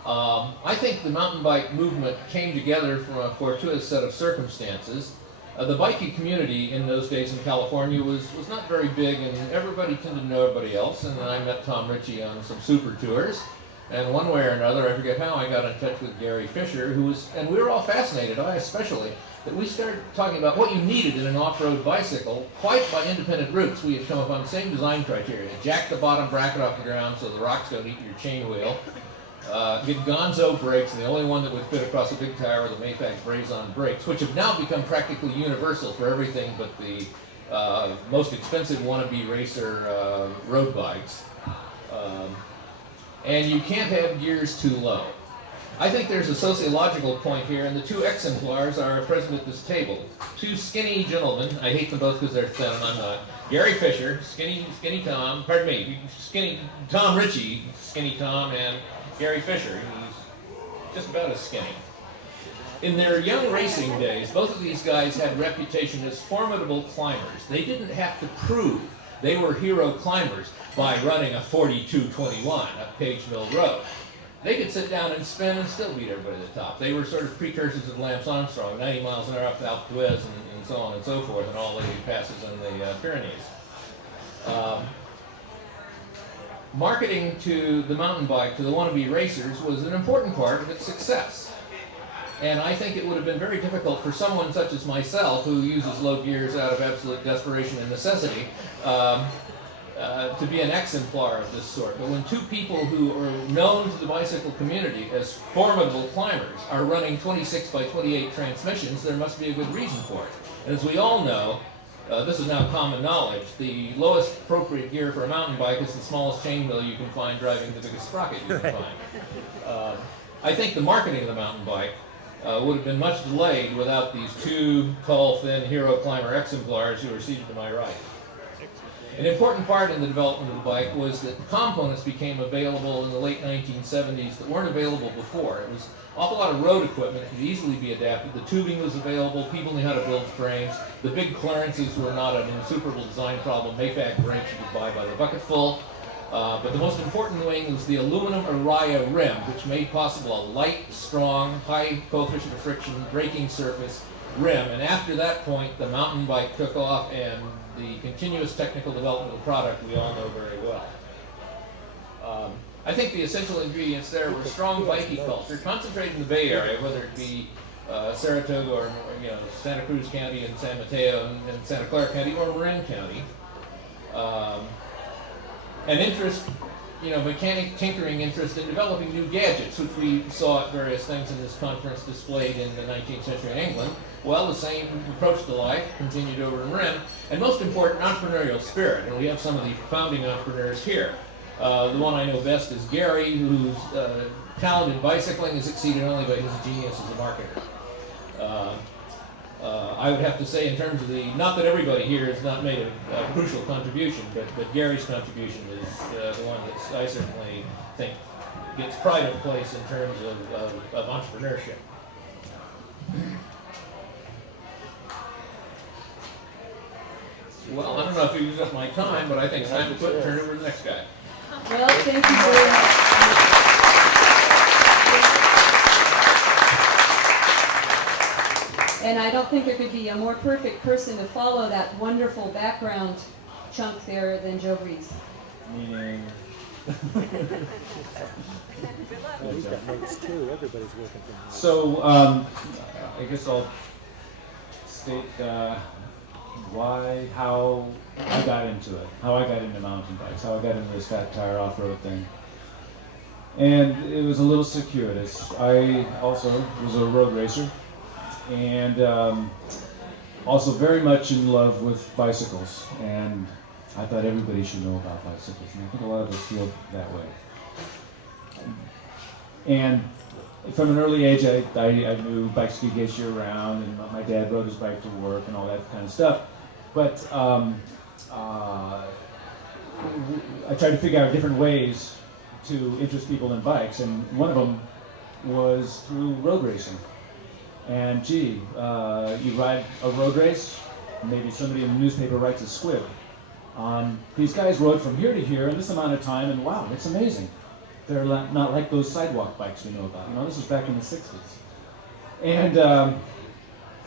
I think the mountain bike movement came together from a fortuitous set of circumstances. The biking community in those days in California was not very big, and everybody tended to know everybody else. And then I met Tom Ritchey on some super tours, and one way or another, I forget how, I got in touch with Gary Fisher, and we were all fascinated, I especially, that we started talking about what you needed in an off-road bicycle, quite by independent routes. We had come up on the same design criteria: jack the bottom bracket off the ground so the rocks don't eat your chain wheel. Get gonzo brakes, and the only one that would fit across a big tire were the Mayfax Brazon brakes, which have now become practically universal for everything but the most expensive wannabe racer road bikes. And you can't have gears too low. I think there's a sociological point here, and the two exemplars are present at this table. Two skinny gentlemen, I hate them both because they're thin, I'm not. Gary Fisher, skinny Tom, pardon me, skinny Tom Ritchey, skinny Tom, and Gary Fisher, he's just about as skinny. In their young racing days, both of these guys had reputation as formidable climbers. They didn't have to prove they were hero climbers by running a 42.21 up Page Mill Road. They could sit down and spin and still beat everybody at the top. They were sort of precursors of Lance Armstrong, 90 miles an hour up Alpe d'Huez and so on and so forth, and all the passes in the Pyrenees. Marketing to the mountain bike, to the wannabe racers, was an important part of its success. And I think it would have been very difficult for someone such as myself, who uses low gears out of absolute desperation and necessity, to be an exemplar of this sort. But when two people who are known to the bicycle community as formidable climbers are running 26 by 28 transmissions, there must be a good reason for it. And as we all know, this is now common knowledge, the lowest appropriate gear for a mountain bike is the smallest chainwheel you can find driving the biggest sprocket you can find. I think the marketing of the mountain bike would have been much delayed without these two tall, thin hero climber exemplars who are seated to my right. An important part in the development of the bike was that components became available in the late 1970s that weren't available before. It was an awful lot of road equipment that could easily be adapted. The tubing was available, people knew how to build frames. The big clearances were not an insuperable design problem. Mayfac brakes you could buy by the bucketful. But the most important thing was the aluminum Araya rim, which made possible a light, strong, high coefficient of friction braking surface rim. And after that point, the mountain bike took off, and the continuous technical development of the product we all know very well. I think the essential ingredients there were strong bikie culture, concentrated in the Bay Area, whether it be Saratoga or Santa Cruz County and San Mateo and Santa Clara County or Marin County. An interest, mechanic tinkering interest in developing new gadgets, which we saw at various things in this conference displayed in the 19th century England. Well, the same approach to life continued over in Marin, and most important, entrepreneurial spirit. And we have some of the founding entrepreneurs here. The one I know best is Gary, whose talent in bicycling is exceeded only by his genius as a marketer. I would have to say, in terms of not that everybody here has not made a crucial contribution, but Gary's contribution is the one that I certainly think gets pride of place in terms of entrepreneurship. Well, I don't know if you used up my time, but I think it's time to quit and turn it over to the next guy. Well, thank you very much. And I don't think there could be a more perfect person to follow that wonderful background chunk there than Joe Breeze. Meaning... Well, he's got notes too. Everybody's working from home. So, I guess I'll state how I got into it, how I got into mountain bikes, how I got into this fat tire off-road thing. And it was a little circuitous. I also was a road racer, and also very much in love with bicycles. And I thought everybody should know about bicycles, and I think a lot of us feel that way. And from an early age, I knew bikes could get you around, and my dad rode his bike to work and all that kind of stuff. But I tried to figure out different ways to interest people in bikes, and one of them was through road racing. And gee, you ride a road race, maybe somebody in the newspaper writes a squib. These guys rode from here to here in this amount of time, and wow, it's amazing. They're not like those sidewalk bikes we know about. This was back in the 60s. And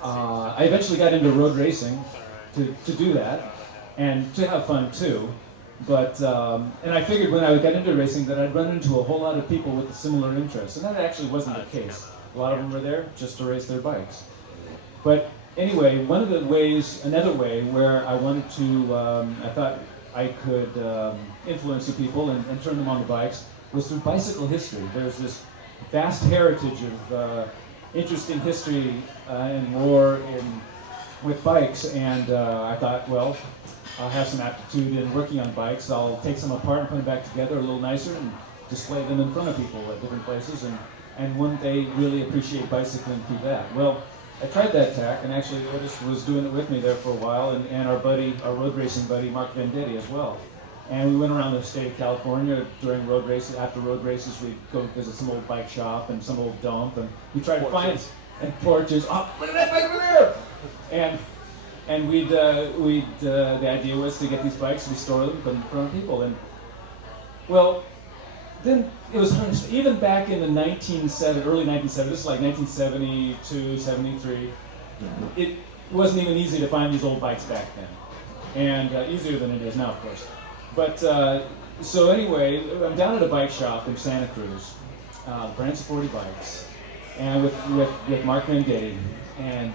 I eventually got into road racing to do that, and to have fun too. But, and I figured when I got into racing that I'd run into a whole lot of people with a similar interest, and that actually wasn't the case. A lot of them were there just to race their bikes. But anyway, another way where I wanted to, I thought I could influence the people and turn them on to bikes was through bicycle history. There's this vast heritage of interesting history and lore in with bikes, and I thought, well, I'll have some aptitude in working on bikes. I'll take some apart and put them back together a little nicer and display them in front of people at different places, and wouldn't they really appreciate bicycling through that? Well, I tried that tack, and actually Otis was doing it with me there for a while, and our road racing buddy, Mark Venditti as well. And we went around the state of California during road races. After road races, we'd go visit some old bike shop and some old dump, and we tried to find it. And porches, oh, look at that bike over there! And the idea was to get these bikes, restore them, put them in front of people. And well, then it was even back in the early 1970s, this is like 1972, 73. It wasn't even easy to find these old bikes back then, and easier than it is now, of course. But so anyway, I'm down at a bike shop in Santa Cruz, Brands 40 Bikes, and with Mark Venditti, and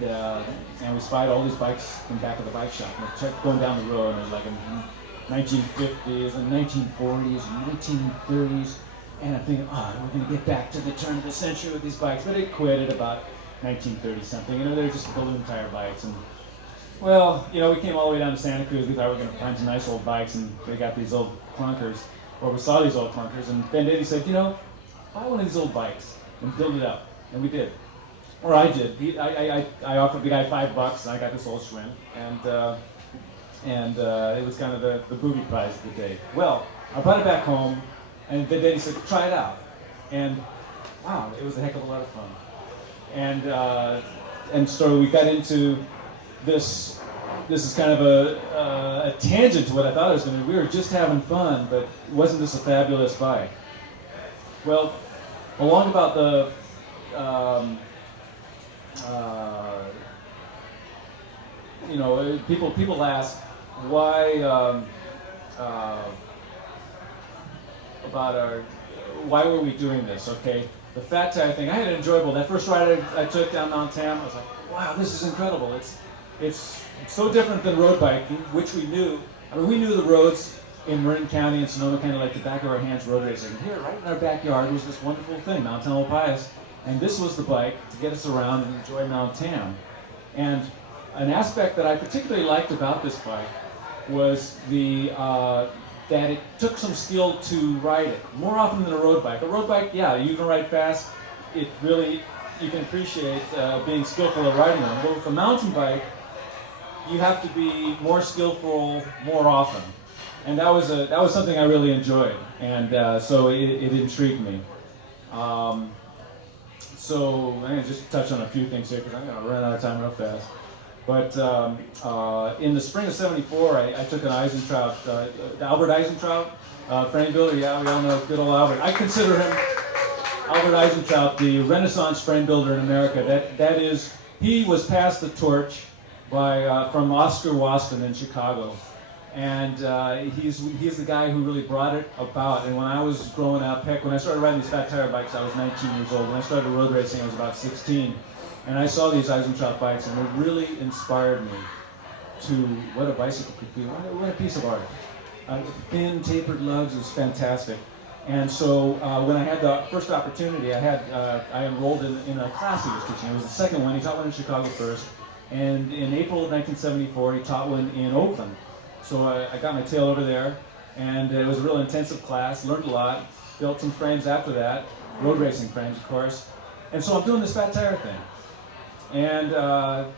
we spied all these bikes in the back of the bike shop. And I checked going down the road, and it was like in 1950s and 1940s and 1930s, and I'm thinking, we're going to get back to the turn of the century with these bikes. But it quit at about 1930 something. You know, they're just balloon tire bikes. And well, you know, we came all the way down to Santa Cruz. We thought we were going to find some nice old bikes, and they got these old clunkers, or we saw these old clunkers, and Venditti said, you know, buy one of these old bikes and build it up. And we did. Or I did. I offered the guy $5, and I got this old Schwinn, and it was kind of the booby prize of the day. Well, I brought it back home, and Venditti said, try it out. And wow, it was a heck of a lot of fun. And so we got into this. This is kind of a tangent to what I thought it was going to be. We were just having fun, but wasn't this a fabulous bike? Well, along about the you know, people ask why why were we doing this? Okay, the fat tire thing. I had an enjoyable. That first ride I took down Mount Tam, I was like, wow, this is incredible. It's so different than road biking, which we knew. I mean, we knew the roads in Marin County and Sonoma County like the back of our hands, road racing. Here, right in our backyard, was this wonderful thing, Mount Tamalpais. And this was the bike to get us around and enjoy Mount Tam. And an aspect that I particularly liked about this bike was that it took some skill to ride it, more often than a road bike. A road bike, yeah, you can ride fast. It really, you can appreciate being skillful at riding on. But with a mountain bike, you have to be more skillful more often. And that was something I really enjoyed. And so it intrigued me. So I'm going to just touch on a few things here because I'm going to run out of time real fast. But in the spring of '74, I took an Eisentrout, Albert Eisentrout, frame builder. Yeah, we all know good old Albert. I consider him, Albert Eisentrout, the Renaissance frame builder in America. That is, he was passed the torch from Oscar Waston in Chicago. And he's the guy who really brought it about. And when I was growing up, heck, when I started riding these fat tire bikes, I was 19 years old. When I started road racing, I was about 16. And I saw these Eisentrout bikes, and it really inspired me to what a bicycle could be. What a piece of art. Thin, tapered lugs is fantastic. And so when I had the first opportunity, I enrolled in a class he was teaching. It was the second one. He taught one in Chicago first. And in April of 1974, he taught one in Oakland. So I got my tail over there, and it was a real intensive class, learned a lot, built some frames after that, road racing frames, of course. And so I'm doing this fat tire thing. And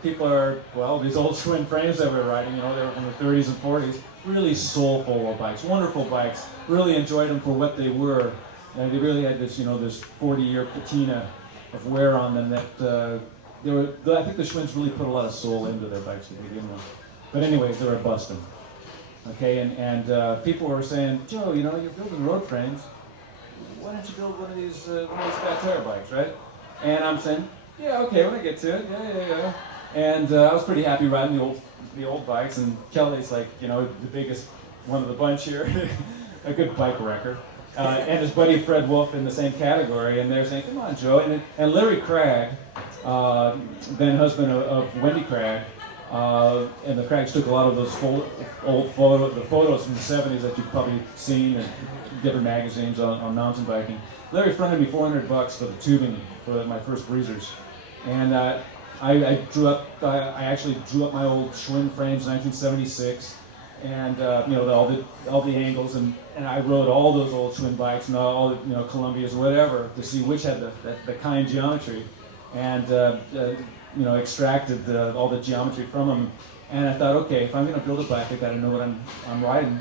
people are, well, these old Schwinn frames that we're riding, you know, they were from the 30s and 40s, really soulful old bikes, wonderful bikes, really enjoyed them for what they were. And they really had this, you know, this 40-year patina of wear on them that I think the Schwinns really put a lot of soul into their bikes to begin with. But anyway, they were busting. Okay, and people were saying, Joe, you know, you're building road frames. Why don't you build one of these fat tire bikes, right? And I'm saying, yeah, okay, when I get to it, yeah. And I was pretty happy riding the old bikes. And Kelley's like, you know, the biggest one of the bunch here, a good bike wrecker, and his buddy Fred Wolf in the same category. And they're saying, come on, Joe. And Larry Craig, then husband of Wendy Craig. And the Craigs took a lot of those old photos from the 70s that you've probably seen in different magazines on mountain biking. Larry fronted me $400 for the tubing for my first breezers. And I drew up. I actually drew up my old Schwinn frames in 1976, and you know, all the angles, and I wrote all those old Schwinn bikes and all the, you know, Columbias, whatever, to see which had the kind geometry, and you know, extracted all the geometry from them. And I thought, okay, if I'm going to build a bike, I got to know what I'm riding,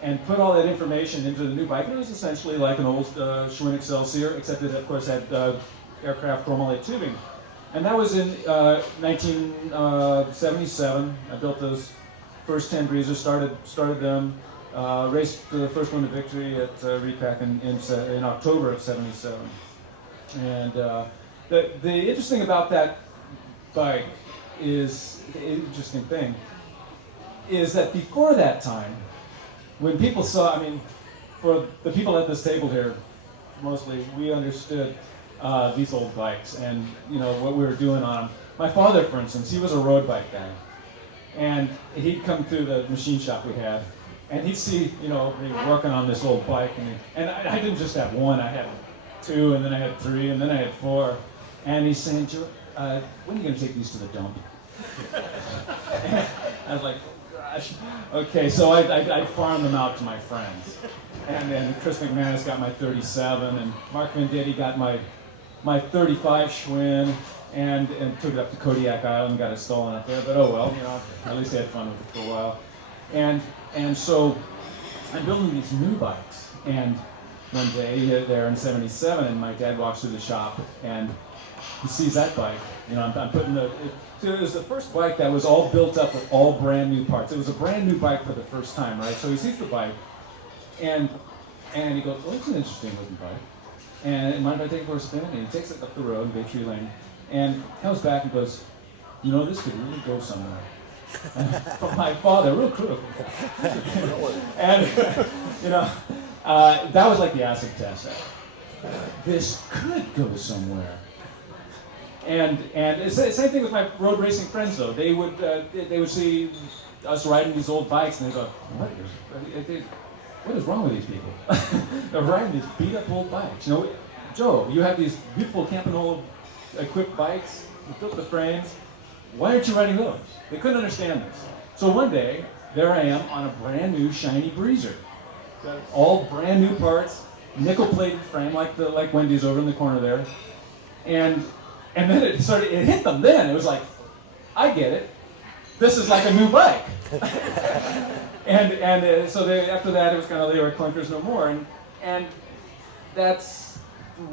and put all that information into the new bike. And it was essentially like an old Schwinn Excelsior, except it of course had aircraft chromalate tubing. And that was in 1977. I built those first 10 breezers, started them, raced the first one to victory at Repack in October of '77. And the interesting about that bike is, the interesting thing, is that before that time, when people saw, I mean, for the people at this table here, mostly, we understood these old bikes and, you know, what we were doing on them. My father, for instance, he was a road bike guy. And he'd come through the machine shop we had, and he'd see, you know, me working on this old bike. And I didn't just have one, I had two, and then I had three, and then I had four. And he's saying, Joe, when are you going to take these to the dump? I was like, gosh. Okay, so I'd farm them out to my friends. And then Chris McManus got my 37, and Mark Venditti got my 35 Schwinn, and took it up to Kodiak Island, got it stolen up there. But oh well, you know, at least I had fun with it for a while. And so I'm building these new bikes, and one day there in '77, and my dad walks through the shop, and he sees that bike. You know, I'm putting it was the first bike that was all built up with all brand new parts. It was a brand new bike for the first time, right? So he sees the bike, and he goes, "Well, it's an interesting looking bike. And mind if I take it for a spin?" And he takes it up the road in Bay Tree Lane, and comes back and goes, "You know, this could really go somewhere." And from my father, real critical. And you know, that was like the acid test. This could go somewhere. And it's the same thing with my road racing friends, though. They would see us riding these old bikes, and they go, "What is wrong with these people? They're riding these beat-up old bikes. You know, Joe, you have these beautiful Campanola equipped bikes. You built the frames. Why aren't you riding those?" They couldn't understand this. So one day, there I am on a brand new shiny breezer, all brand new parts, nickel-plated frame like Wendy's over in the corner there, and then it hit them. Then it was like, I get it. This is like a new bike. So after that, it was kind of, they were clunkers no more, and that's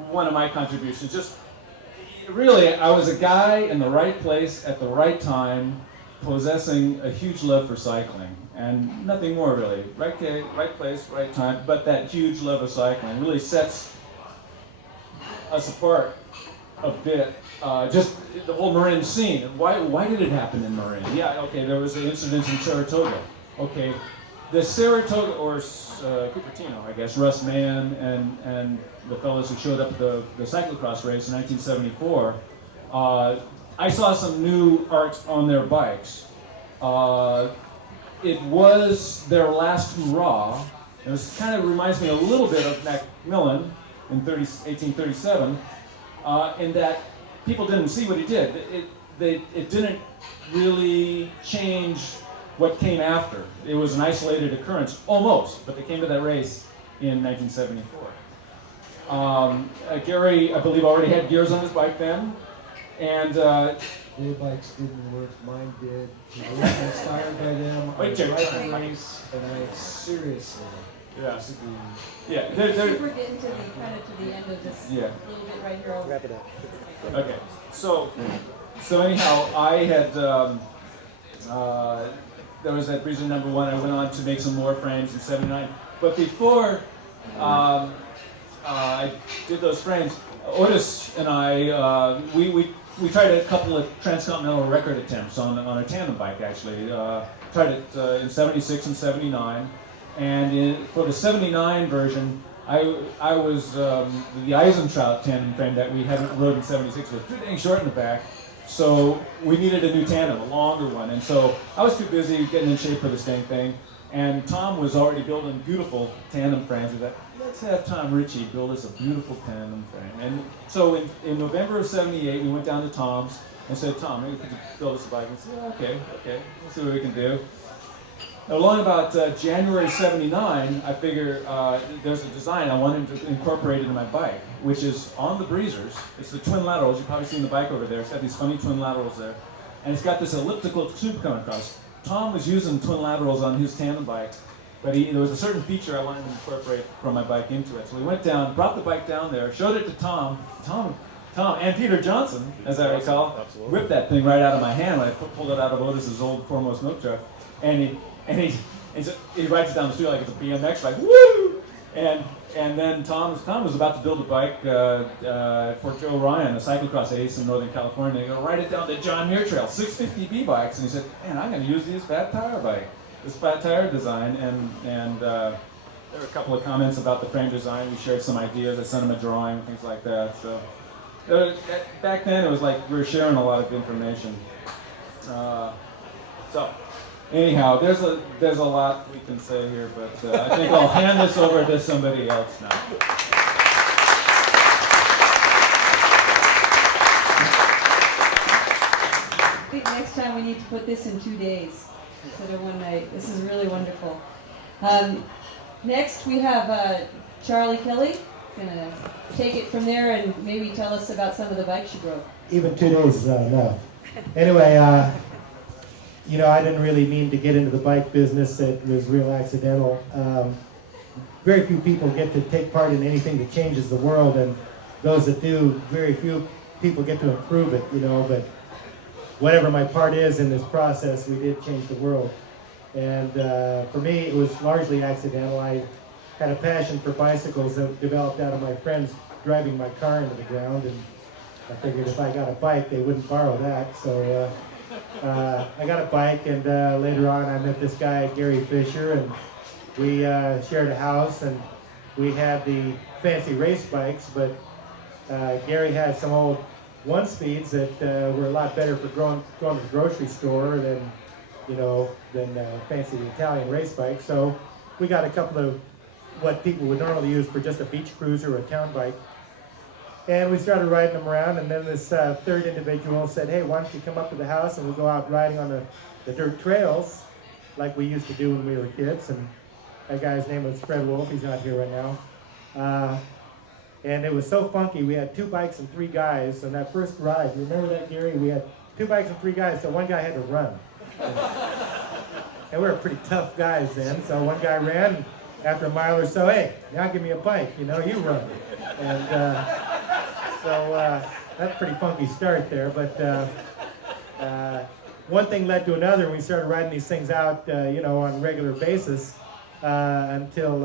one of my contributions. Just really, I was a guy in the right place at the right time, possessing a huge love for cycling, and nothing more really. Right place, right time, but that huge love of cycling really sets us apart a bit. Just the whole Marin scene. Why did it happen in Marin? Yeah, okay, there was the incident in Saratoga. Okay, the Saratoga, or Cupertino, I guess, Russ Mann and the fellows who showed up at the cyclocross race in 1974, I saw some new art on their bikes. It was their last hurrah. It kind of reminds me a little bit of Macmillan in 1837, in that people didn't see what he did. It didn't really change what came after. It was an isolated occurrence, almost, but they came to that race in 1974. Gary, I believe, already had gears on his bike then, and their bikes didn't work, mine did. I was inspired by them. I was riding race, and I seriously disagree. Yeah, we're getting to the end of this little bit right here. Wrap it up. Okay, so anyhow, I had there was that breezer number one. I went on to make some more frames in '79, but before I did those frames, Otis and I we tried a couple of transcontinental record attempts on a tandem bike. Actually, tried it in '76 and '79, and for the '79 version, I was the Eisentrout tandem frame that we hadn't rode in '76 was too dang short in the back, so we needed a new tandem, a longer one. And so I was too busy getting in shape for this dang thing, and Tom was already building beautiful tandem frames. We thought, let's have Tom Ritchey build us a beautiful tandem frame. And so in November of '78, we went down to Tom's, and said, Tom, maybe we could build us a bike. And I said, yeah, okay, we'll see what we can do. Along about January '79, I figure there's a design I wanted to incorporate into my bike, which is on the breezers. It's the twin laterals. You've probably seen the bike over there. It's got these funny twin laterals there. And it's got this elliptical tube coming across. Tom was using twin laterals on his tandem bike, but there was a certain feature I wanted to incorporate from my bike into it. So we went down, brought the bike down there, showed it to Tom, and Peter Johnson, as I recall, whipped that thing right out of my hand when I pulled it out of Otis's old foremost milk truck. And he rides it down the street like it's a BMX bike, woo! And then Tom was about to build a bike for Joe Ryan, a cyclocross ace in Northern California. They go ride it down the John Muir Trail, 650B bikes, and he said, man, I'm going to use this fat tire design. And there were a couple of comments about the frame design. We shared some ideas. I sent him a drawing, things like that. So back then it was like we were sharing a lot of information. So anyhow, there's a lot we can say here, but I think I'll hand this over to somebody else now. I think next time we need to put this in 2 days instead of one night. This is really wonderful. Next we have Charlie Kelley, gonna take it from there and maybe tell us about some of the bikes you broke. Even 2 days is not enough. Anyway, you know, I didn't really mean to get into the bike business. It was real accidental. Very few people get to take part in anything that changes the world, and those that do, very few people get to improve it, you know, but whatever my part is in this process, we did change the world. And for me, it was largely accidental. I had a passion for bicycles that developed out of my friends driving my car into the ground, and I figured if I got a bike, they wouldn't borrow that. So I got a bike, and later on I met this guy, Gary Fisher, and we shared a house, and we had the fancy race bikes, but Gary had some old one-speeds that were a lot better for going to the grocery store than fancy Italian race bikes. So we got a couple of what people would normally use for just a beach cruiser or a town bike. And we started riding them around, and then this third individual said, hey, why don't you come up to the house and we'll go out riding on the dirt trails like we used to do when we were kids. And that guy's name was Fred Wolf. He's not here right now. And it was so funky. We had 2 bikes and 3 guys on that first ride. You remember that, Gary? We had 2 bikes and 3 guys, so one guy had to run. And we were pretty tough guys then, so one guy ran, and after a mile or so, hey, now give me a bike, you know, you run. And so that's a pretty funky start there, but one thing led to another, and we started riding these things out, you know, on a regular basis until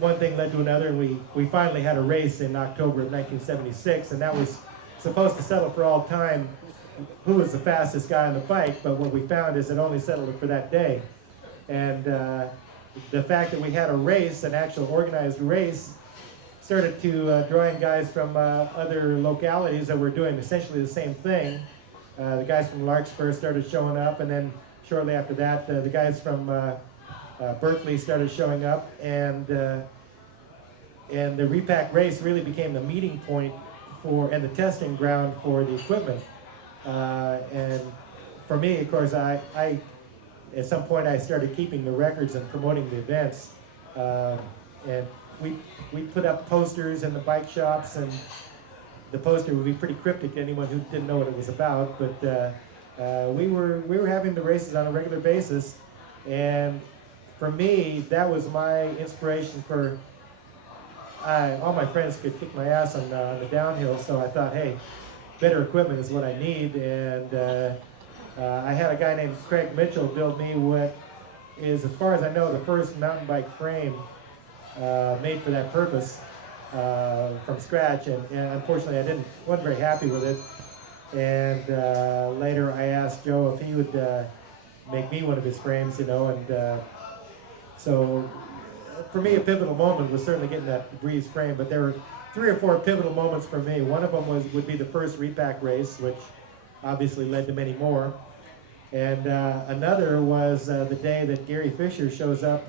one thing led to another, and we finally had a race in October of 1976, and that was supposed to settle for all time who was the fastest guy on the bike, but what we found is it only settled for that day. And the fact that we had a race, an actual organized race, started to draw in guys from other localities that were doing essentially the same thing. The guys from Larkspur started showing up, and then shortly after that, the guys from Berkeley started showing up, and the repack race really became the meeting point and the testing ground for the equipment. And for me, of course, I at some point I started keeping the records and promoting the events. And we put up posters in the bike shops, and the poster would be pretty cryptic to anyone who didn't know what it was about. But we were having the races on a regular basis, and for me, that was my inspiration for. All my friends could kick my ass on the downhill, so I thought, hey, better equipment is what I need. And I had a guy named Craig Mitchell build me what is, as far as I know, the first mountain bike frame made for that purpose from scratch. And unfortunately, I wasn't very happy with it. And later, I asked Joe if he would make me one of his frames, you know. And so, for me, a pivotal moment was certainly getting that Breeze frame. But there were 3 or 4 pivotal moments for me. One of them would be the first repack race, which obviously led to many more. And another was the day that Gary Fisher shows up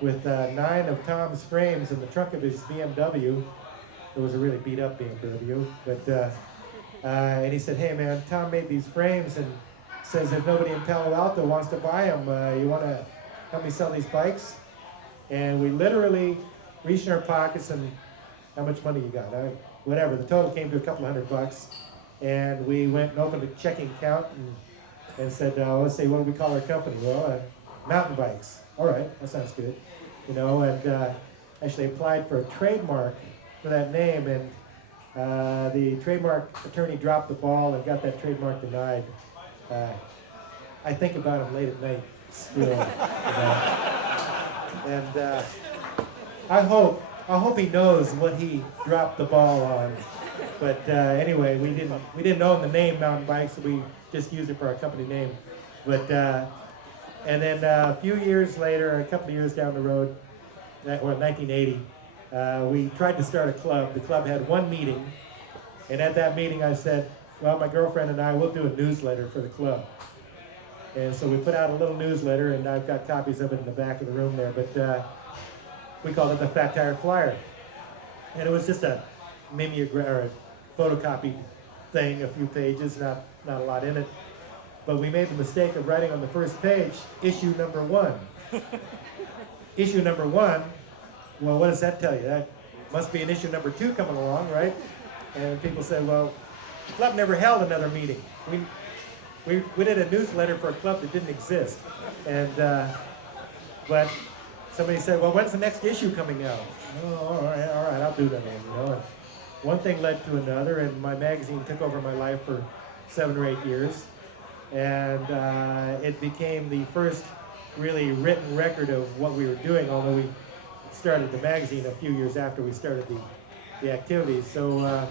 with 9 of Tom's frames in the trunk of his BMW. It was a really beat up BMW, but And he said, hey man, Tom made these frames and says if nobody in Palo Alto wants to buy them, you want to help me sell these bikes? And we literally reached in our pockets and how much money you got? Whatever, the total came to a couple $100. And we went and opened a checking account and said, let's say, what do we call our company? Well, mountain bikes. All right, that sounds good. You know, and actually applied for a trademark for that name, and the trademark attorney dropped the ball and got that trademark denied. I think about him late at night still. You know. And I hope he knows what he dropped the ball on. But anyway, we didn't own the name Mountain Bikes, so we just used it for our company name. But and then a few years later, a couple of years down the road, in 1980, we tried to start a club. The club had one meeting, and at that meeting I said, well, my girlfriend and I will do a newsletter for the club. And so we put out a little newsletter, and I've got copies of it in the back of the room there, but we called it the Fat Tire Flyer. And it was just a mimeograph or a photocopied thing, a few pages, not a lot in it. But we made the mistake of writing on the first page, issue number 1. Issue number 1, well, what does that tell you? That must be an issue number 2 coming along, right? And people said, well, the club never held another meeting. We did a newsletter for a club that didn't exist. And, but somebody said, well, when's the next issue coming out? Oh, all right, I'll do that one, you know. And one thing led to another, and my magazine took over my life for 7 or 8 years. And it became the first really written record of what we were doing, although we started the magazine a few years after we started the activities. So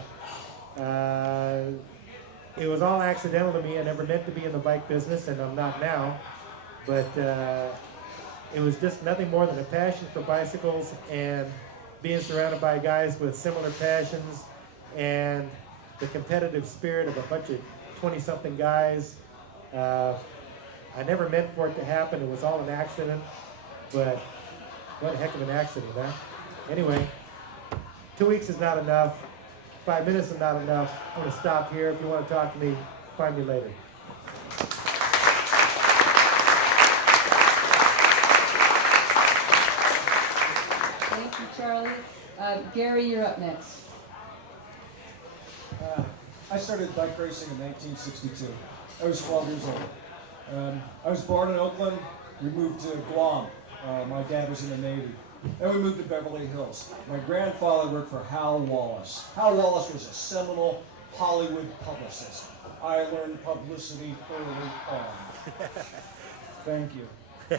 it was all accidental to me. I never meant to be in the bike business, and I'm not now. But it was just nothing more than a passion for bicycles and being surrounded by guys with similar passions and the competitive spirit of a bunch of 20-something guys. I never meant for it to happen. It was all an accident, but what a heck of an accident, huh? Anyway, 2 weeks is not enough. 5 minutes is not enough. I'm going to stop here. If you want to talk to me, find me later. Thank you, Charlie. Gary, you're up next. I started bike racing in 1962. I was 12 years old. I was born in Oakland. We moved to Guam. My dad was in the Navy. Then we moved to Beverly Hills. My grandfather worked for Hal Wallace. Hal Wallace was a seminal Hollywood publicist. I learned publicity early on. Thank you.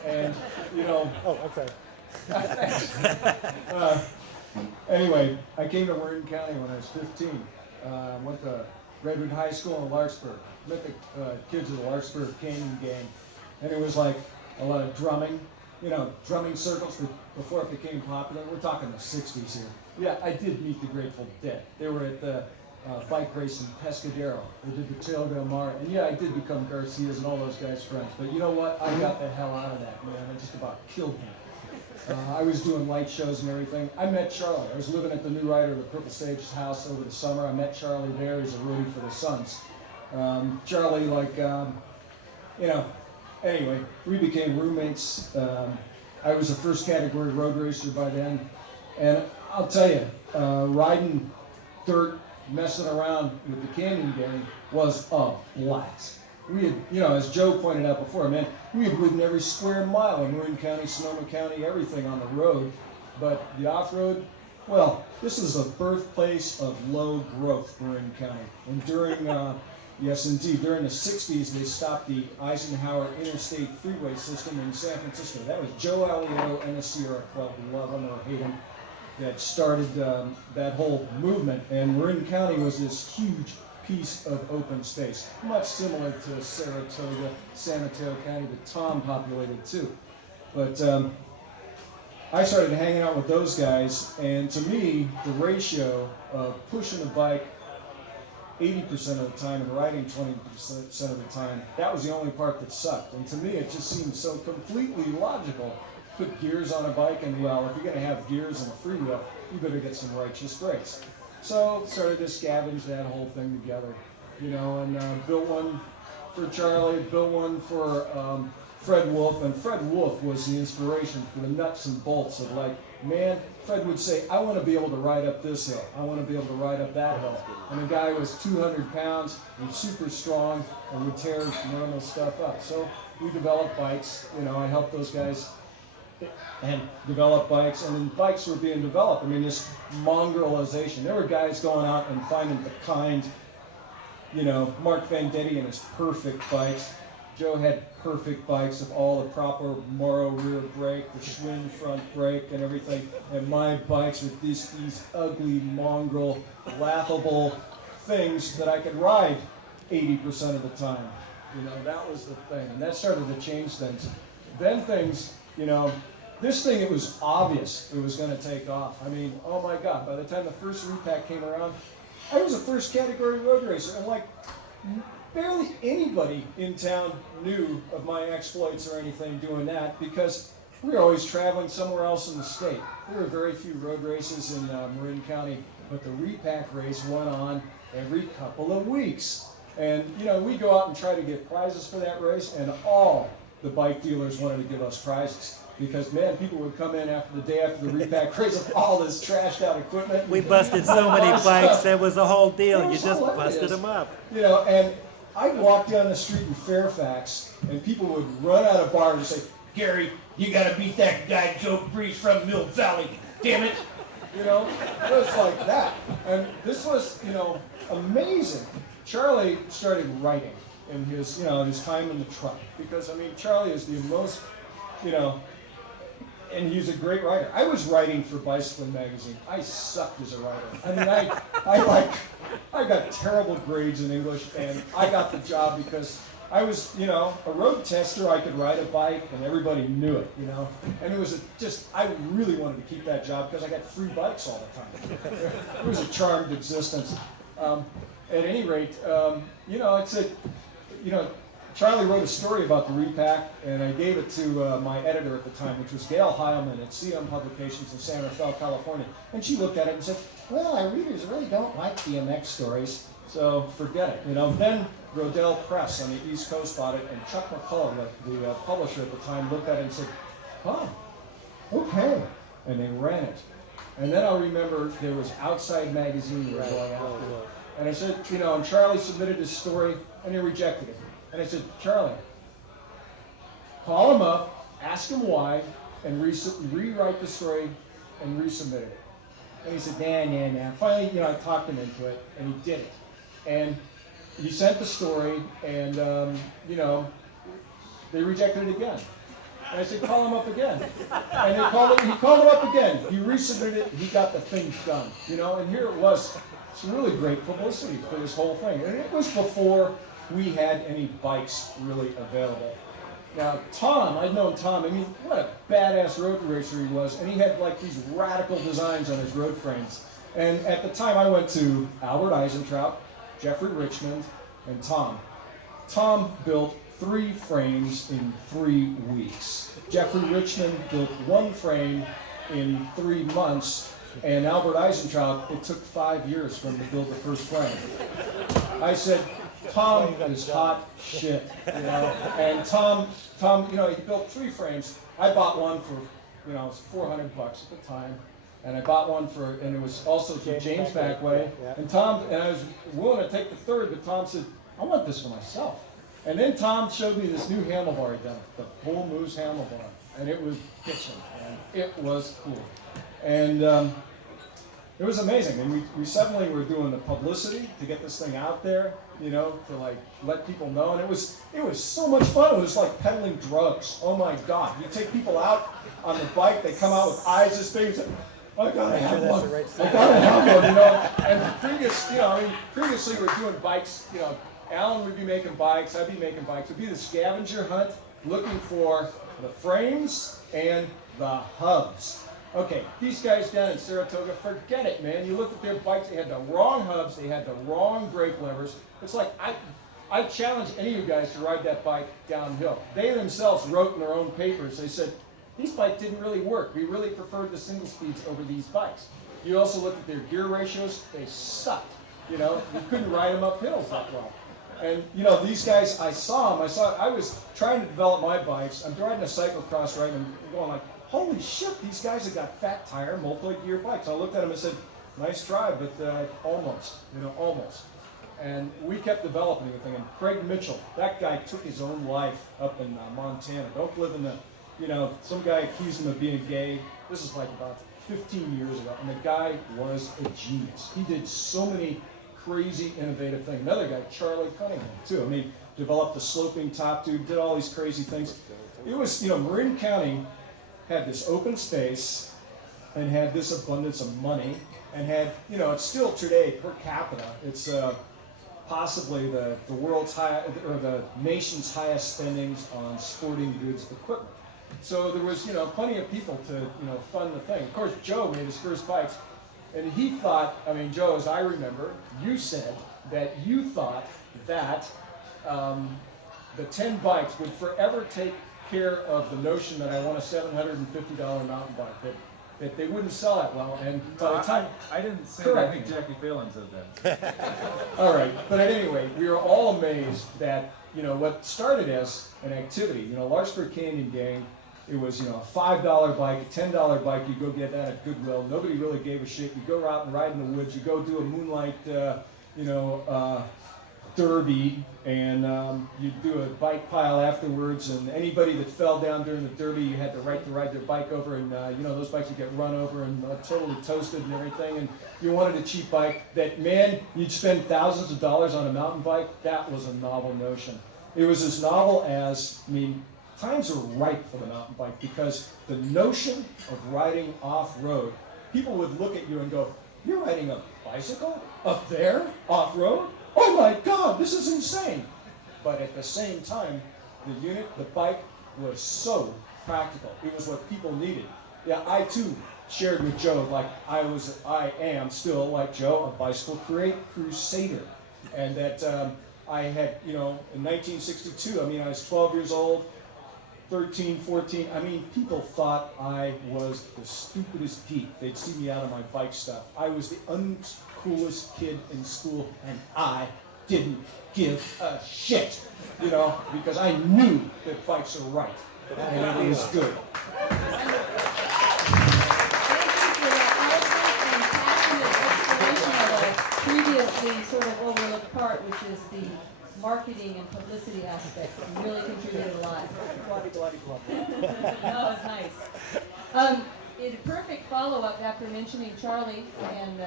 And, you know... Oh, I'm sorry. Anyway, I came to Marin County when I was 15. Went to Redwood High School in Larkspur. Met the kids of the Larkspur Canyon Gang. And it was like a lot of drumming. You know, drumming circles before it became popular. We're talking the 60s here. Yeah, I did meet the Grateful Dead. They were at the bike race in Pescadero. They did the Trail del Mar. And yeah, I did become Garcia's and all those guys' friends. But you know what? I got the hell out of that, man. It just about killed me. I was doing light shows and everything. I met Charlie. I was living at the new writer of the Purple Sage's house over the summer. I met Charlie there. He's a roadie for the Suns. Charlie, like, you know, anyway, we became roommates. I was a first category road racer by then. And I'll tell you, riding dirt, messing around with the Canyon Gang was a blast. We had, you know, as Joe pointed out before, man, we had ridden every square mile in Marin County, Sonoma County, everything on the road. But the off-road, well, this is the birthplace of low growth, Marin County. And during, yes indeed, during the 60s, they stopped the Eisenhower Interstate Freeway System in San Francisco. That was Joe Alioto and the Sierra Club, love him or hate him, that started that whole movement. And Marin County was this huge piece of open space, much similar to Saratoga, San Mateo County that Tom populated too. But I started hanging out with those guys, and to me, the ratio of pushing a bike 80% of the time and riding 20% of the time, that was the only part that sucked. And to me, it just seemed so completely logical. Put gears on a bike, and well, if you're going to have gears and a freewheel, you better get some righteous brakes. So started to scavenge that whole thing together. you know, and built one for Charlie, built one for Fred Wolf, and Fred Wolf was the inspiration for the nuts and bolts of like, man, Fred would say, I want to be able to ride up this hill. I want to be able to ride up that hill. And the guy was 200 pounds, he was super strong, and would tear normal stuff up. So we developed bikes, you know, I helped those guys and develop bikes, and then bikes were being developed. I mean, this mongrelization. There were guys going out and finding the kind, you know, Mark Vendetti and his perfect bikes. Joe had perfect bikes of all the proper Morrow rear brake, the Schwinn front brake and everything. And my bikes with these ugly, mongrel, laughable things that I could ride 80% of the time. You know, that was the thing. And that started to change things. Then things, you know, this thing, it was obvious it was going to take off. I mean, oh my God, by the time the first repack came around, I was a first category road racer. And like, barely anybody in town knew of my exploits or anything doing that because we were always traveling somewhere else in the state. There were very few road races in Marin County, but the repack race went on every couple of weeks. And, you know, we go out and try to get prizes for that race, and all the bike dealers wanted to give us prizes. Because, man, people would come in after the day after the repack race with all this trashed out equipment. We busted so many bikes, it was a whole deal. You just busted them up. You know, and I'd walk down the street in Fairfax, and people would run out of bars and say, Gary, you got to beat that guy Joe Breeze from Mill Valley, damn it. You know, it was like that. And this was, you know, amazing. Charlie started writing in his, you know, his time in the truck. Because, I mean, Charlie is the most, you know, and he's a great writer. I was writing for Bicycling Magazine. I sucked as a writer. I mean, I got terrible grades in English, and I got the job because I was, you know, a road tester. I could ride a bike, and everybody knew it, you know. And it was I really wanted to keep that job because I got free bikes all the time. It was a charmed existence. At any rate, you know, you know, Charlie wrote a story about the repack, and I gave it to my editor at the time, which was Gail Heilman at CM Publications in San Rafael, California. And she looked at it and said, well, our readers really don't like BMX stories, so forget it. You know, then Rodell Press on the East Coast bought it, and Chuck McCullough, the publisher at the time, looked at it and said, oh, okay. And they ran it. And then I'll remember there was Outside Magazine going after it. And I said, you know, and Charlie submitted his story, and he rejected it. And I said, Charlie, call him up, ask him why, and rewrite the story and resubmit it. And he said, nah. Finally, you know, I talked him into it, and he did it. And he sent the story, and, you know, they rejected it again. And I said, call him up again. And he called him up again. He resubmitted it, he got the thing done. You know, and here it was, some really great publicity for this whole thing. And it was before we had any bikes really available. Now, Tom, I'd known Tom, I mean, what a badass road racer he was, and he had like these radical designs on his road frames. And at the time I went to Albert Eisentrout, Jeffrey Richmond, and Tom. Tom built 3 frames in 3 weeks. Jeffrey Richmond built 1 frame in 3 months, and Albert Eisentrout, it took 5 years for him to build the first frame. I said, Tom is hot shit, you know. And Tom, you know, he built 3 frames. I bought one for, you know, it was $400 at the time, and I bought one for, and it was also to James Backway. And I was willing to take the 3rd, but Tom said, I want this for myself. And then Tom showed me this new handlebar he'd done, the Bull Moose handlebar, and it was bitchin', and it was cool. And it was amazing, and we suddenly were doing the publicity to get this thing out there, you know, to like let people know, and it was so much fun. It was like peddling drugs. Oh my God! You take people out on the bike, they come out with eyes this big, and say, I gotta have one. I gotta have one, you know. And previously we were doing bikes, you know. Alan would be making bikes, I'd be making bikes. It'd be the scavenger hunt looking for the frames and the hubs. Okay, these guys down in Saratoga, forget it, man. You look at their bikes, they had the wrong hubs, they had the wrong brake levers. It's like, I challenge any of you guys to ride that bike downhill. They themselves wrote in their own papers, they said, these bikes didn't really work. We really preferred the single speeds over these bikes. You also look at their gear ratios, they sucked. You know, you couldn't ride them up hills that well. And you know, these guys, I saw them. I was trying to develop my bikes. I'm riding a cyclocross ride and going like, holy shit, these guys have got fat tire, multi-gear bikes. I looked at them and said, nice try, but almost, you know, almost. And we kept developing the thing. And Craig Mitchell, that guy took his own life up in Montana. Don't live in the, you know, some guy accused him of being gay. This is like about 15 years ago. And the guy was a genius. He did so many crazy, innovative things. Another guy, Charlie Cunningham, too. I mean, developed the sloping top tube, did all these crazy things. It was, you know, Marin County had this open space and had this abundance of money and had, you know, it's still today per capita, it's possibly the world's high, or the nation's highest spendings on sporting goods equipment. So there was, you know, plenty of people to, you know, fund the thing. Of course, Joe made his first bikes, and he thought, I mean, Joe, as I remember, you said that you thought that the 10 bikes would forever take care of the notion that I want a $750 mountain bike, that they wouldn't sell that well. And by the time I didn't say correct that. I think Jackie Phelan said that. all right, but at any rate, we were all amazed that, you know, what started as an activity, you know, Larkspur Canyon Gang, it was, you know, a $5 bike, a $10 bike, you go get that at Goodwill. Nobody really gave a shit. You go out and ride in the woods, you go do a moonlight, you know, derby, and you do a bike pile afterwards, and anybody that fell down during the derby, you had the right to ride their bike over, and you know, those bikes would get run over and totally toasted and everything, and you wanted a cheap bike that, man, you'd spend thousands of dollars on a mountain bike. That was a novel notion. It was as novel as, I mean, times are ripe for the mountain bike, because the notion of riding off-road, people would look at you and go, you're riding a bicycle up there, off-road? Oh my God, this is insane. But at the same time, the bike was so practical. It was what people needed. Yeah, I too shared with Joe, like I am still, like Joe, a bicycle crusader. And that I had, you know, in 1962, I mean, I was 12 years old, 13, 14, I mean, people thought I was the stupidest geek. They'd see me out of my bike stuff. I was the uncoolest kid in school, and I didn't give a shit, you know, because I knew that bikes are right, and it was good. Thank you for that eloquent and passionate explanation of a previously sort of overlooked part, which is the marketing and publicity aspect. You really contributed a lot. No, it's nice. In a perfect follow-up after mentioning Charlie and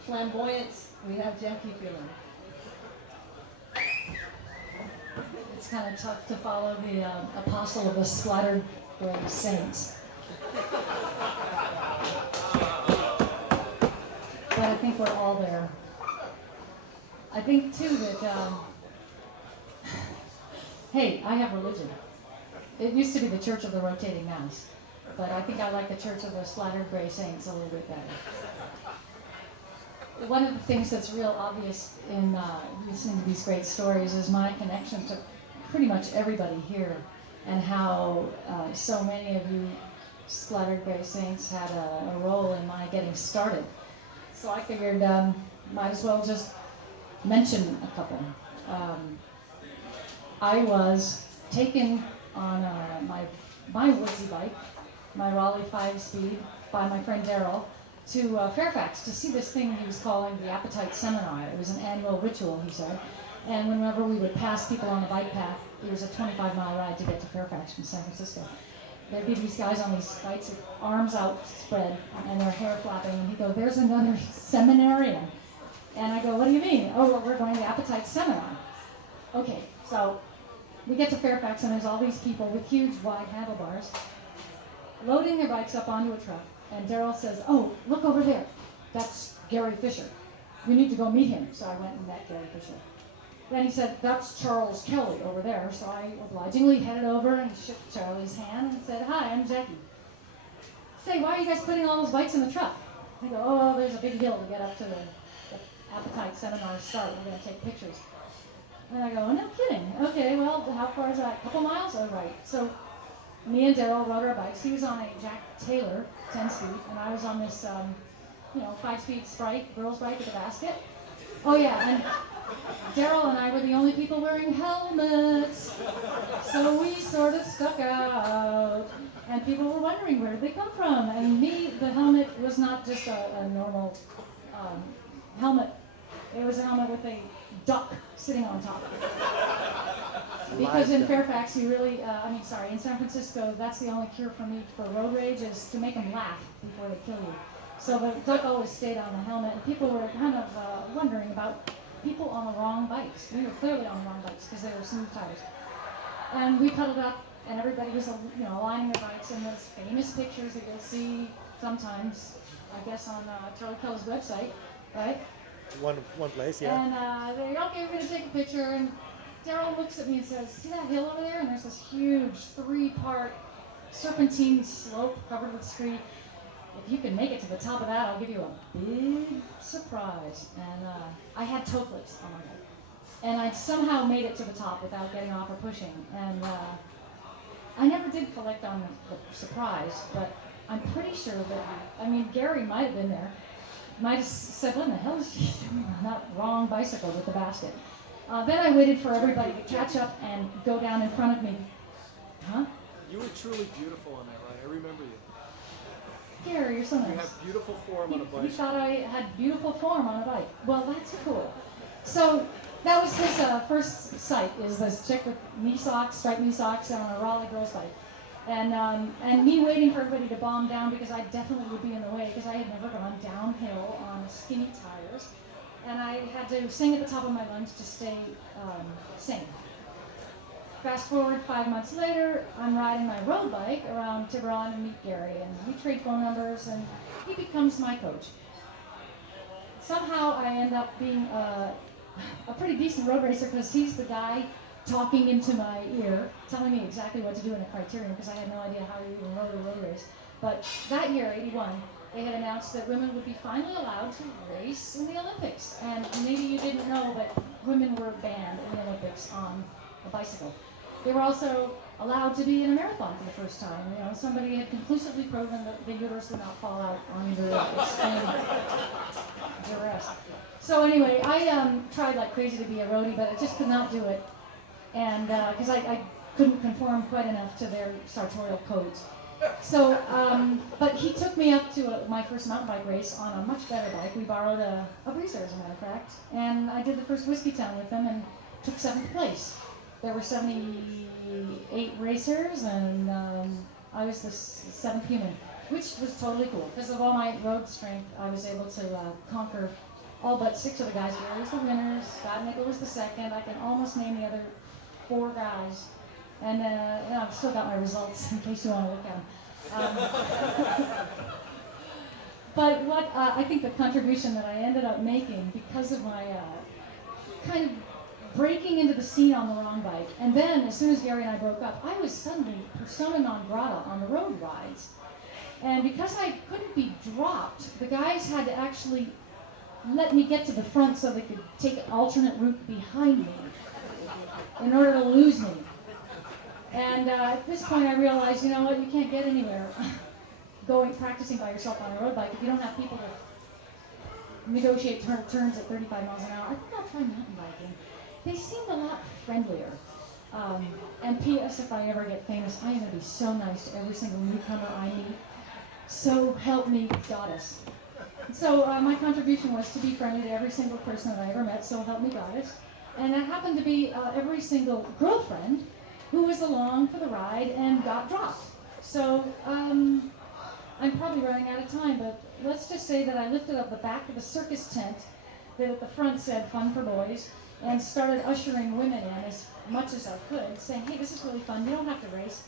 flamboyance, we have Jacquie Phelan. It's kind of tough to follow the apostle of the splattered gray saints. But I think we're all there. I think too that, hey, I have religion. It used to be the Church of the Rotating Mass, but I think I like the Church of the Splattered Gray Saints a little bit better. One of the things that's real obvious in listening to these great stories is my connection to pretty much everybody here, and how so many of you Splattered Gray Saints had a role in my getting started. So I figured might as well just mention a couple. I was taken on my woodsy bike, my Raleigh 5-speed, by my friend Daryl to Fairfax to see this thing he was calling the Appetite Seminar. It was an annual ritual, he said. And whenever we would pass people on the bike path, it was a 25-mile ride to get to Fairfax from San Francisco. There'd be these guys on these bikes with arms outspread and their hair flapping, and he'd go, there's another seminarian. And I go, what do you mean? Oh, well, we're going to Appetite Seminar. Okay, so we get to Fairfax, and there's all these people with huge wide handlebars loading their bikes up onto a truck. And Daryl says, oh, look over there. That's Gary Fisher. We need to go meet him. So I went and met Gary Fisher. Then he said, that's Charles Kelley over there. So I obligingly headed over and shook Charlie's hand and said, hi, I'm Jacquie. Say, why are you guys putting all those bikes in the truck? I go, oh, well, there's a big hill to get up to the Appetite Seminar start. We're going to take pictures. And I go, no kidding. Okay, well, how far is that? A couple miles? Oh, right. So me and Daryl rode our bikes. He was on a Jack Taylor 10-speed, and I was on this, 5-speed Sprite girl's bike with a basket. Oh yeah, and Daryl and I were the only people wearing helmets, so we sort of stuck out. And people were wondering where did they come from. And me, the helmet was not just a normal helmet. It was a helmet with a duck sitting on top. Because in Fairfax, you really, in San Francisco, that's the only cure for me for road rage is to make them laugh before they kill you. So the duck always stayed on the helmet, and people were kind of wondering about people on the wrong bikes. We were clearly on the wrong bikes because they were smooth tires. And we pedaled up, and everybody was, lining their bikes, and those famous pictures that you'll see sometimes, I guess, on Charlie Kelley's website, right? One place, yeah. And they're okay, we're gonna take a picture, and Daryl looks at me and says, "See that hill over there? And there's this huge 3-part serpentine slope covered with street. If you can make it to the top of that, I'll give you a big surprise." And I had toe flips on my bike. And I somehow made it to the top without getting off or pushing. And I never did collect on the surprise, but I'm pretty sure that, Gary might have been there. Might have said, "What in the hell is she doing on that wrong bicycle with the basket?" Then I waited for everybody to catch up and go down in front of me. Huh? You were truly beautiful on that ride. I remember you. Gary, you're so nice. You have beautiful form on a bike. He thought I had beautiful form on a bike. Well, that's cool. So that was his first sight, is this chick with knee socks, striped knee socks, on a Raleigh girls bike. And me waiting for everybody to bomb down because I definitely would be in the way because I had never gone downhill on skinny tires. And I had to sing at the top of my lungs to stay sane. Fast forward 5 months later, I'm riding my road bike around Tiburon and meet Gary, and we trade phone numbers, and he becomes my coach. Somehow I end up being a pretty decent road racer because he's the guy talking into my ear, telling me exactly what to do in a criterion because I had no idea how you even rode a road race. But that year, 81, they had announced that women would be finally allowed to race in the Olympics. And maybe you didn't know, but women were banned in the Olympics on a bicycle. They were also allowed to be in a marathon for the first time. Somebody had conclusively proven that the uterus would not fall out under extreme duress. So anyway, I tried like crazy to be a roadie, but I just could not do it. And because I couldn't conform quite enough to their sartorial codes. So, but he took me up to my first mountain bike race on a much better bike. We borrowed a Breezer, as a matter of fact. And I did the first Whiskey Town with them and took 7th place. There were 78 racers, and I was the 7th human, which was totally cool. Because of all my road strength, I was able to conquer all but 6 of the guys. Gary was the winner, Scott Nickel was the second. I can almost name the other 4 guys. And I've still got my results in case you want to look at them. But what I think the contribution that I ended up making because of my kind of breaking into the scene on the wrong bike, and then as soon as Gary and I broke up, I was suddenly persona non grata on the road rides. And because I couldn't be dropped, the guys had to actually let me get to the front so they could take an alternate route behind me in order to lose me. And at this point I realized, you know what, you can't get anywhere practicing by yourself on a road bike if you don't have people to negotiate turns at 35 miles an hour. I think I'll try mountain biking. They seemed a lot friendlier. And P.S. if I ever get famous, I am going to be so nice to every single newcomer I meet. So help me, goddess. So my contribution was to be friendly to every single person that I ever met, so help me, goddess. And that happened to be every single girlfriend who was along for the ride and got dropped. So I'm probably running out of time, but let's just say that I lifted up the back of the circus tent that at the front said "Fun for Boys" and started ushering women in as much as I could, saying, "Hey, this is really fun. You don't have to race.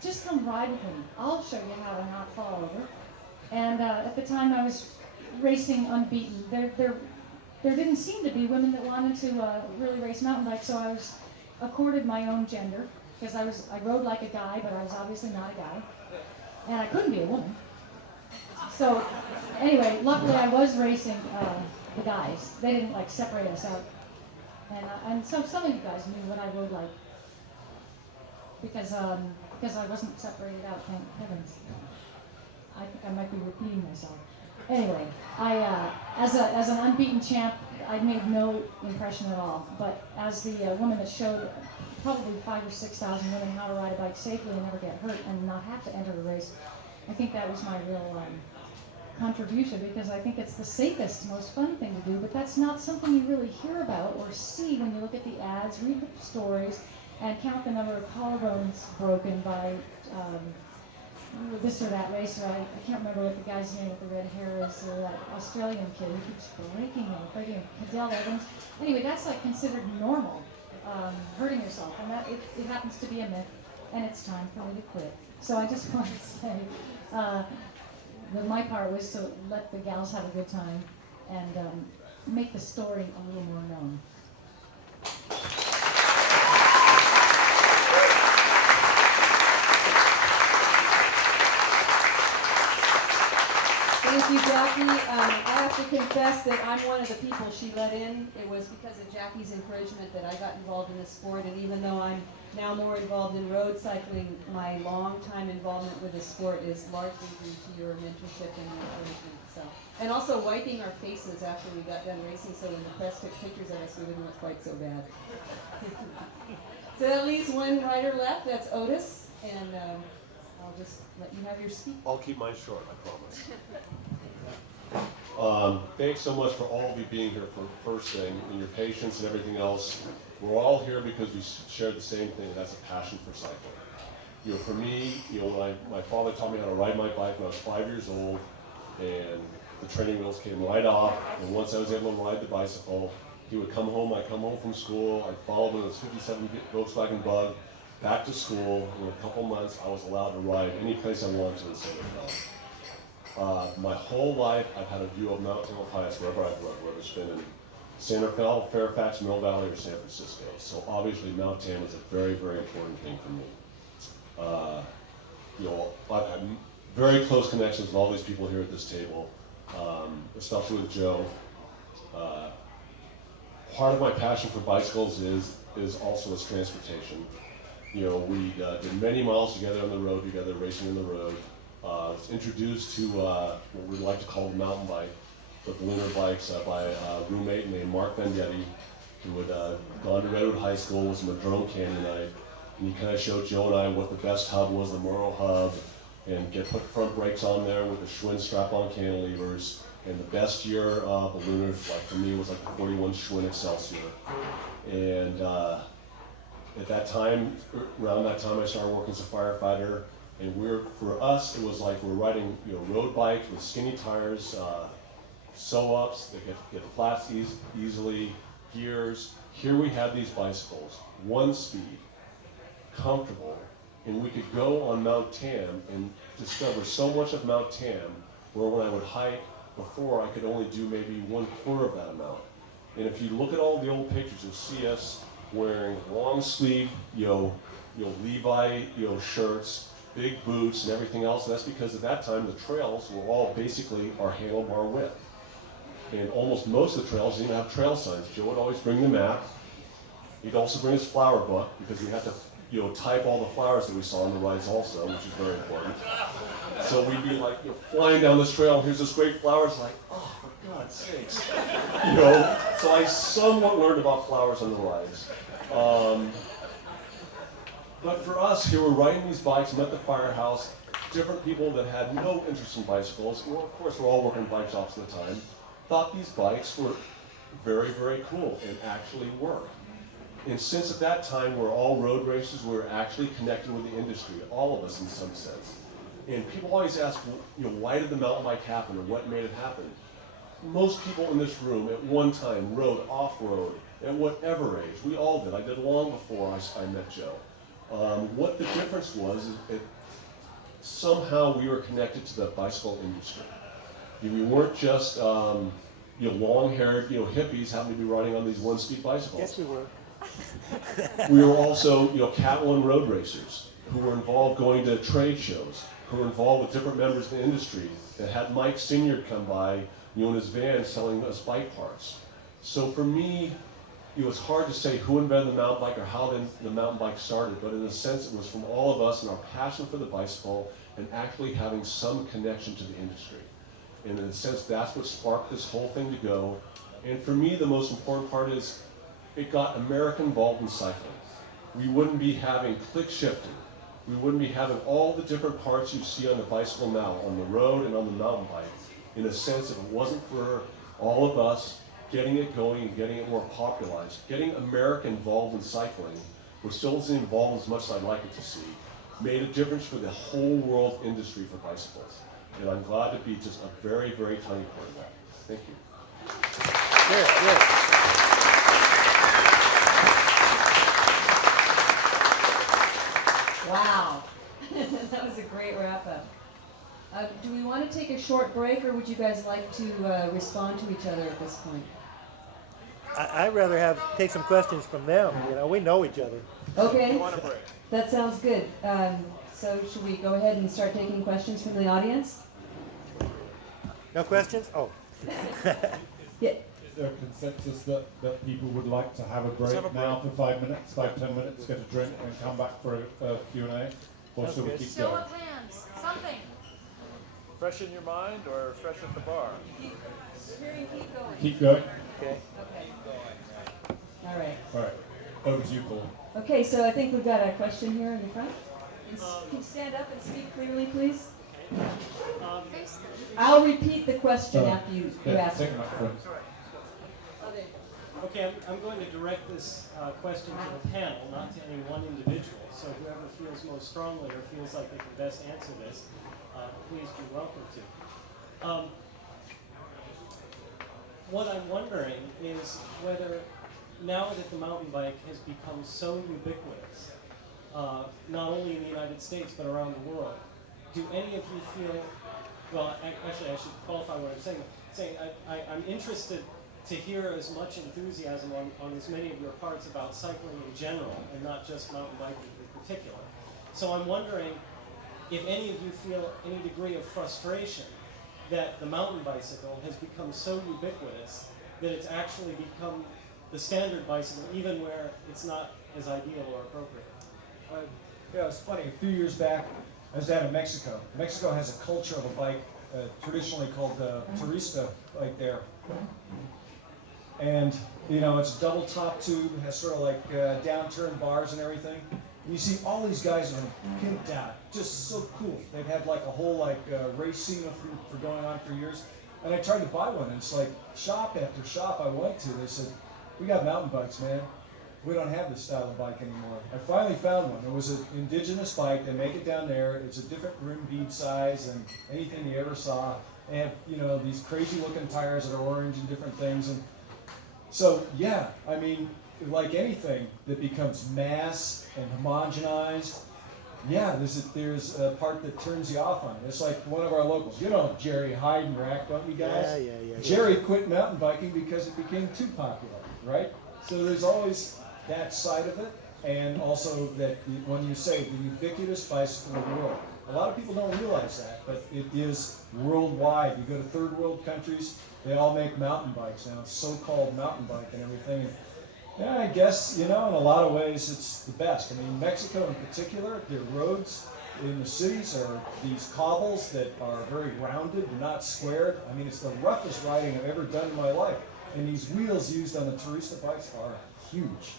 Just come ride with me. I'll show you how to not fall over." And at the time I was racing unbeaten. There didn't seem to be women that wanted to really race mountain bikes, so I was accorded my own gender. Because I rode like a guy, but I was obviously not a guy. And I couldn't be a woman. So, anyway, luckily I was racing the guys. They didn't, separate us out. And so some of you guys knew what I rode like. Because I wasn't separated out, thank heavens. I think I might be repeating myself. Anyway, as an unbeaten champ, I made no impression at all. But as the woman that showed probably 5,000 or 6,000 women how to ride a bike safely and never get hurt and not have to enter the race, I think that was my real contribution, because I think it's the safest, most fun thing to do, but that's not something you really hear about or see when you look at the ads, read the stories, and count the number of collarbones broken by this or that racer. I can't remember what the guy's name with the red hair is, that Australian kid who keeps breaking him. Cadell Evans. Anyway, that's like considered normal, hurting yourself, and that it happens to be a myth, and it's time for me to quit. So I just want to say that my part was to let the gals have a good time and make the story a little more known. Thank you, Jacquie. I have to confess that I'm one of the people she let in. It was because of Jackie's encouragement that I got involved in this sport, and even though I'm now more involved in road cycling, my long-time involvement with the sport is largely due to your mentorship and encouragement. So, and also wiping our faces after we got done racing, so when the press took pictures of us, we didn't look quite so bad. So that leaves one rider left. That's Otis, and I'll just let you have your speech. I'll keep mine short, I promise. Thanks so much for all of you being here for the first thing, and your patience and everything else. We're all here because we share the same thing, and that's a passion for cycling. You know, for me, you know, when my father taught me how to ride my bike when I was 5 years old, and the training wheels came right off, and once I was able to ride the bicycle, he would come home, I'd come home from school, I'd follow him in his 57 Volkswagen Bug, back to school. In a couple months, I was allowed to ride any place I wanted in Symposium. My whole life, I've had a view of Mount Tamalpais wherever I've lived, whether it's been in Santa Fe, Fairfax, Mill Valley, or San Francisco. So obviously, Mount Tam is a very, very important thing for me. You know, I've had very close connections with all these people here at this table, especially with Joe. Part of my passion for bicycles is also its transportation. You know, we did many miles together on the road, together racing on the road. Was introduced to what we like to call the mountain bike, the ballooner bikes, by a roommate named Mark Vendetti, who had gone to Redwood High School, was a Madrone Canyonite, and he kind of showed Joe and I what the best hub was, the Morrow hub, and put front brakes on there with the Schwinn strap-on cantilevers. And the best year ballooners, like for me, was like the 41 Schwinn Excelsior. And at that time, around that time, I started working as a firefighter. And for us, it was like we're riding, you know, road bikes with skinny tires, sew-ups that get flats easily, gears. Here we have these bicycles, one speed, comfortable, and we could go on Mount Tam and discover so much of Mount Tam, where when I would hike before, I could only do maybe 1/4 of that amount. And if you look at all the old pictures, you'll see us wearing long sleeve, Levi, shirts, big boots and everything else, and that's because at that time the trails were all basically our handlebar width. And almost most of the trails didn't even have trail signs. Joe would always bring the map. He'd also bring his flower book, because we had to type all the flowers that we saw on the rides also, which is very important. So we'd be like flying down this trail, and here's this great flowers, like, oh, for God's sakes. So I somewhat learned about flowers on the rides. But for us, here we're riding these bikes, met at the firehouse, different people that had no interest in bicycles. Well, of course, we're all working bike shops at the time. Thought these bikes were very, very cool and actually worked. And since at that time we're all road racers, we're actually connected with the industry, all of us in some sense. And people always ask, why did the mountain bike happen, or what made it happen? Most people in this room at one time rode off-road at whatever age. We all did. I did long before I met Joe. What the difference was, somehow we were connected to the bicycle industry. We weren't just long-haired hippies happening to be riding on these one-speed bicycles. Yes, we were. We were also cattle and road racers who were involved going to trade shows, who were involved with different members of the industry that had Mike Senior come by in his van selling us bike parts. So for me, it was hard to say who invented the mountain bike or how the mountain bike started, but in a sense it was from all of us and our passion for the bicycle and actually having some connection to the industry. And in a sense, that's what sparked this whole thing to go. And for me, the most important part is it got America involved in cycling. We wouldn't be having click shifting. We wouldn't be having all the different parts you see on the bicycle now, on the road and on the mountain bike. In a sense, if it wasn't for all of us getting it going and getting it more popularized, getting America involved in cycling, which still isn't involved as much as I'd like it to see, made a difference for the whole world industry for bicycles. And I'm glad to be just a very, very tiny part of that. Thank you. Wow. That was a great wrap-up. Do we want to take a short break, or would you guys like to respond to each other at this point? I'd rather take some questions from them. You know, we know each other. Okay. That sounds good. So should we go ahead and start taking questions from the audience? No questions? Oh. Yeah. Is there a consensus that people would like to have a break now for 5 minutes, 5-10 minutes, get a drink and come back for a Q&A? Or should we keep going? Show of hands, something. Fresh in your mind or fresh at the bar? Keep going. Keep going? Okay. Okay. All right. All right. Over to you, Paul. Okay, so I think we've got a question here in the front. Can you stand up and speak clearly, please? I'll repeat the question after you ask it. Okay, I'm going to direct this question to the panel, not to any one individual. So whoever feels most strongly or feels like they can best answer this, please be welcome to. What I'm wondering is whether, now that the mountain bike has become so ubiquitous, not only in the United States but around the world, do any of you feel, well, actually I should qualify what I'm saying. I'm interested to hear as much enthusiasm on as many of your parts about cycling in general and not just mountain biking in particular. So I'm wondering if any of you feel any degree of frustration that the mountain bicycle has become so ubiquitous that it's actually become the standard bicycle even where it's not as ideal or appropriate. Yeah, it's funny. A few years back, I was down in Mexico. Mexico has a culture of a bike traditionally called the turista bike there. And, you know, it's a double top tube, has sort of like downturn bars and everything. And you see all these guys that are pimped out, just so cool. They've had like a whole like race scene for going on for years. And I tried to buy one, and it's like shop after shop I went to, they said, we got mountain bikes, man. We don't have this style of bike anymore. I finally found one. It was an indigenous bike. They make it down there. It's a different rim bead size than anything you ever saw. They have, you know, these crazy looking tires that are orange and different things. And so, yeah, I mean, like anything that becomes mass and homogenized, yeah, there's a part that turns you off on it. It's like one of our locals. You know Jerry Heidenreich, don't you guys? Yeah. Jerry quit mountain biking because it became too popular, right? So there's always that side of it, and also that when you say the ubiquitous bicycle in the world, a lot of people don't realize that, but it is worldwide. You go to third world countries, they all make mountain bikes now, so-called mountain bike and everything. And yeah, I guess, you know, in a lot of ways it's the best. I mean, Mexico in particular, their roads in the cities are these cobbles that are very rounded and not squared. I mean, it's the roughest riding I've ever done in my life. And these wheels used on the turista bikes are huge.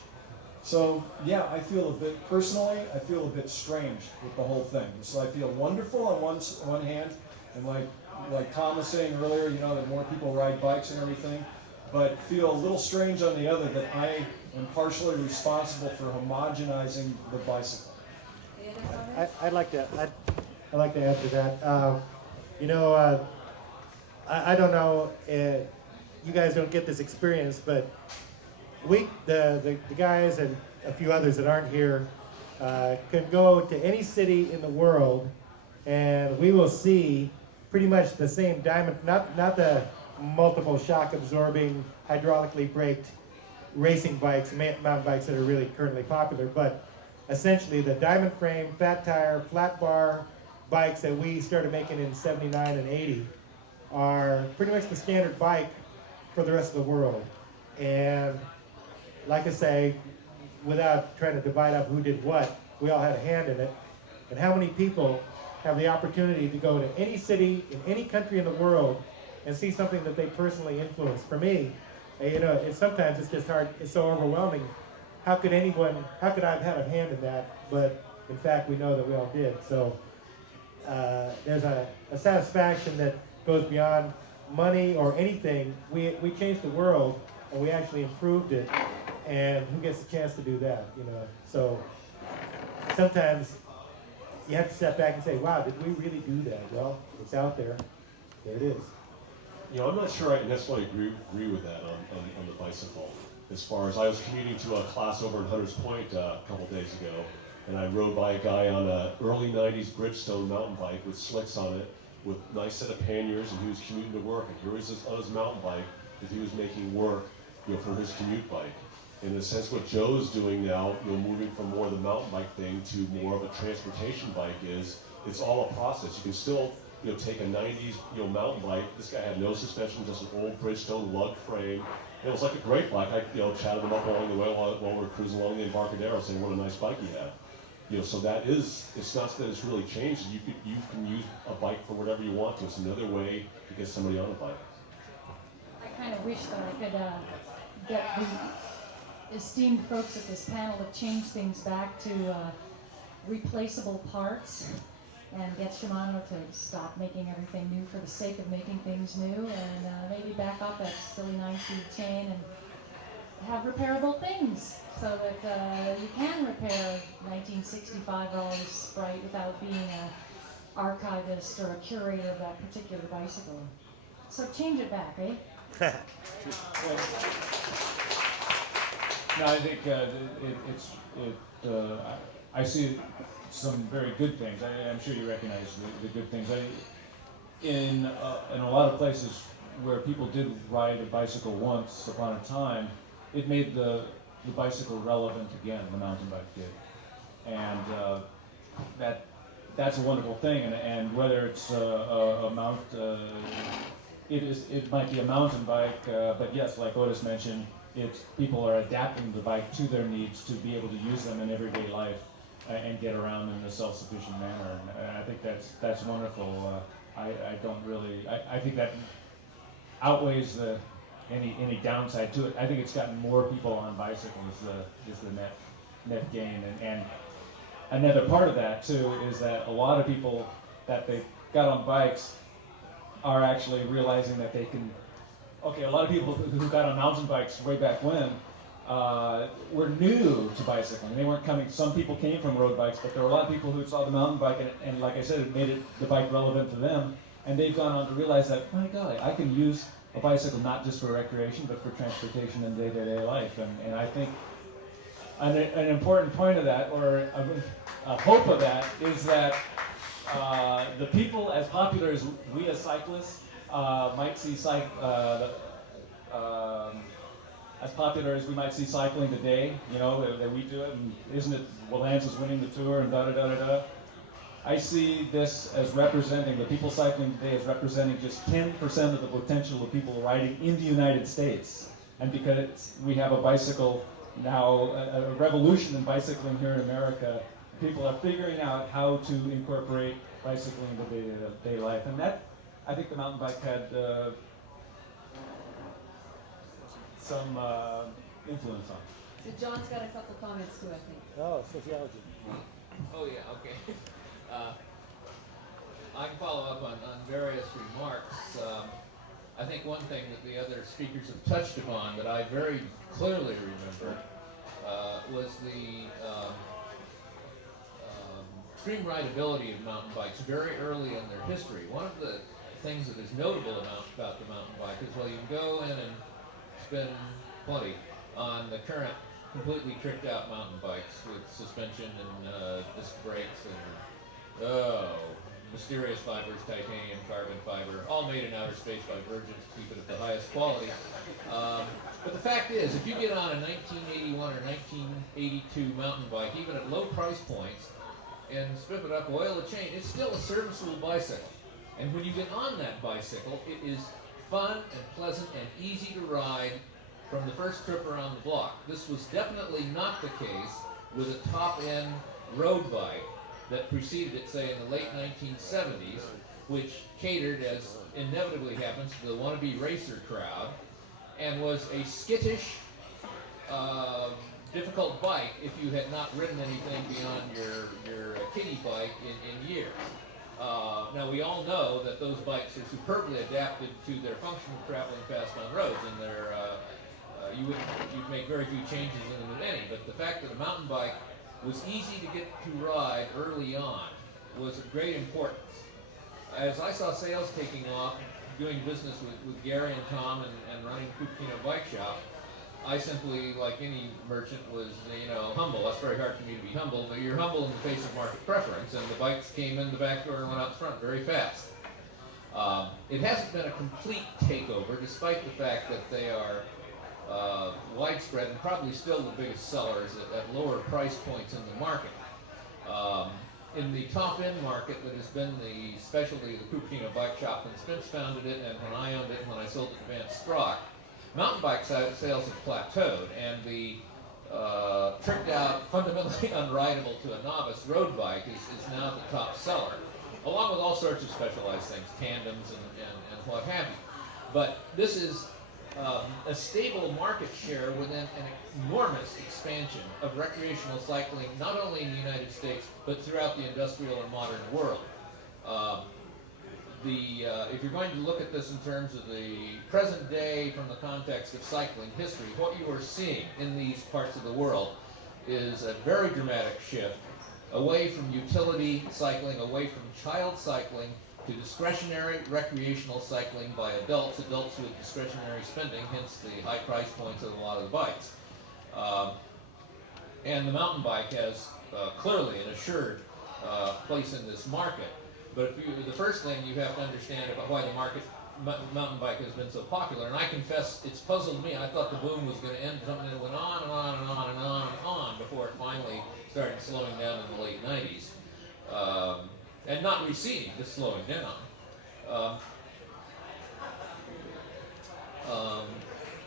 So, yeah, I feel a bit, personally, I feel a bit strange with the whole thing. So I feel wonderful on one hand, and like Tom was saying earlier, you know, that more people ride bikes and everything, but feel a little strange on the other that I am partially responsible for homogenizing the bicycle. I'd like to add to that. You know, I don't know, you guys don't get this experience, but the guys and a few others that aren't here can go to any city in the world, and we will see pretty much the same diamond, not the multiple shock absorbing, hydraulically braked racing bikes, mountain bikes that are really currently popular, but essentially the diamond frame, fat tire, flat bar bikes that we started making in 79 and 80 are pretty much the standard bike for the rest of the world. And like I say, without trying to divide up who did what, we all had a hand in it. And how many people have the opportunity to go to any city in any country in the world and see something that they personally influenced? For me, And, you know, sometimes it's just hard, it's so overwhelming. How could I have had a hand in that? But in fact, we know that we all did. So there's a satisfaction that goes beyond money or anything. We changed the world, and we actually improved it. And who gets a chance to do that, you know? So sometimes you have to step back and say, wow, did we really do that? Well, it's out there. There it is. You know, I'm not sure I necessarily agree with that on the bicycle. As far as I was commuting to a class over in Hunters Point a couple days ago, and I rode by a guy on an early 90s Bridgestone mountain bike with slicks on it, with a nice set of panniers, and he was commuting to work. And here he was on his mountain bike, because he was making work, you know, for his commute bike. In a sense, what Joe's doing now, you know, moving from more of the mountain bike thing to more of a transportation bike it's all a process. You can still, you know, take a 90s, you know, mountain bike. This guy had no suspension, just an old Bridgestone lug frame. And it was like a great bike. I, you know, chatted him up along the way while we were cruising along the Embarcadero, saying what a nice bike he had. You know, so that is, it's not that it's really changed. You can use a bike for whatever you want to. It's another way to get somebody on a bike. I kind of wish that I could get the esteemed folks at this panel to change things back to replaceable parts and get Shimano to stop making everything new for the sake of making things new, and maybe back up that silly 9-speed chain and have repairable things so that you can repair 1965 Raleigh Sprite without being an archivist or a curator of that particular bicycle. So change it back, eh? No, I think I see some very good things. I'm sure you recognize the good things. In a lot of places where people did ride a bicycle once upon a time, it made the bicycle relevant again. The mountain bike did, and that's a wonderful thing. And whether it's a mount, it might be a mountain bike, but yes, like Otis mentioned, people are adapting the bike to their needs to be able to use them in everyday life and get around in a self-sufficient manner. And I think that's wonderful. I think that outweighs any downside to it. I think it's gotten more people on bicycles is the net gain. And another part of that too is that a lot of people that they got on bikes are actually realizing that they can. Okay, a lot of people who got on mountain bikes way back when were new to bicycling. They weren't coming. Some people came from road bikes, but there were a lot of people who saw the mountain bike, and like I said, it made the bike relevant to them. And they've gone on to realize that, my God, I can use a bicycle not just for recreation, but for transportation in day-to-day life. And I think an important point of that, or a hope of that, is that the people as popular as we as cyclists might see as popular as we might see cycling today, you know, that we do it, and isn't it, Lance is winning the tour and da-da-da-da-da. I see this as representing, the people cycling today as representing just 10% of the potential of people riding in the United States. And because we have a bicycle now, a revolution in bicycling here in America, people are figuring out how to incorporate bicycling into day-to-day life. And that, I think the mountain bike had some influence on. So John's got a couple comments too, I think. Oh, sociology. Oh yeah, okay. I can follow up on various remarks. I think one thing that the other speakers have touched upon that I very clearly remember was the extreme rideability of mountain bikes very early in their history. One of the things that is notable about the mountain bike is, well, you can go in and spend plenty on the current completely tricked out mountain bikes with suspension and disc brakes and mysterious fibers, titanium, carbon fiber, all made in outer space by Virgins to keep it at the highest quality. But the fact is, if you get on a 1981 or 1982 mountain bike, even at low price points, and strip it up, oil the chain, it's still a serviceable bicycle. And when you get on that bicycle, it is fun and pleasant and easy to ride from the first trip around the block. This was definitely not the case with a top-end road bike that preceded it, say, in the late 1970s, which catered, as inevitably happens, to the wannabe racer crowd. and was a skittish, difficult bike if you had not ridden anything beyond your kiddie bike in years. Now we all know that those bikes are superbly adapted to their function of traveling fast on roads, and they're you'd make very few changes in them, if any. But the fact that a mountain bike was easy to get to ride early on was of great importance. As I saw sales taking off, doing business with Gary and Tom and running Cupertino Bike Shop, I simply, like any merchant, was, humble. That's very hard for me to be humble, but you're humble in the face of market preference, and the bikes came in the back door and went out front very fast. It hasn't been a complete takeover, despite the fact that they are widespread and probably still the biggest sellers at lower price points in the market. In the top-end market that has been the specialty of the Cupertino Bike Shop when Spence founded it, and when I owned it, and when I sold it to Vance Strock, mountain bike sales have plateaued, and the tricked out, fundamentally unrideable to a novice road bike is now the top seller, along with all sorts of specialized things, tandems and what have you. But this is a stable market share within an enormous expansion of recreational cycling, not only in the United States, but throughout the industrial and modern world. If you're going to look at this in terms of the present day from the context of cycling history, what you are seeing in these parts of the world is a very dramatic shift away from utility cycling, away from child cycling, to discretionary recreational cycling by adults with discretionary spending, hence the high price points of a lot of the bikes. And the mountain bike has clearly an assured place in this market. But the first thing you have to understand about why the mountain bike has been so popular, and I confess it's puzzled me. I thought the boom was going to end, something that went on and on and on and on and on before it finally started slowing down in the late 90s. And not receding, just slowing down,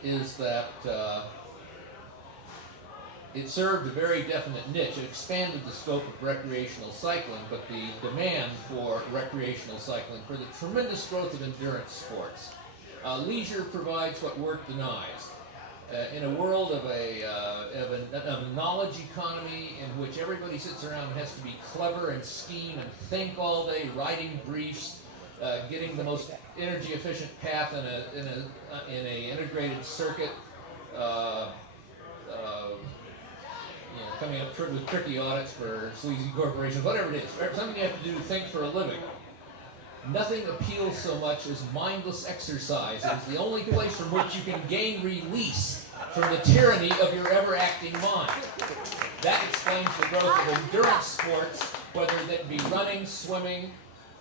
is that it served a very definite niche. It expanded the scope of recreational cycling, but the demand for recreational cycling, for the tremendous growth of endurance sports. Leisure provides what work denies. In a world of a knowledge economy in which everybody sits around and has to be clever and scheme and think all day, writing briefs, getting the most energy efficient path in a integrated circuit, coming up with tricky audits for sleazy corporations, whatever it is, something you have to do, think for a living. Nothing appeals so much as mindless exercise. It's the only place from which you can gain release from the tyranny of your ever-acting mind. That explains the growth of endurance sports, whether that be running, swimming,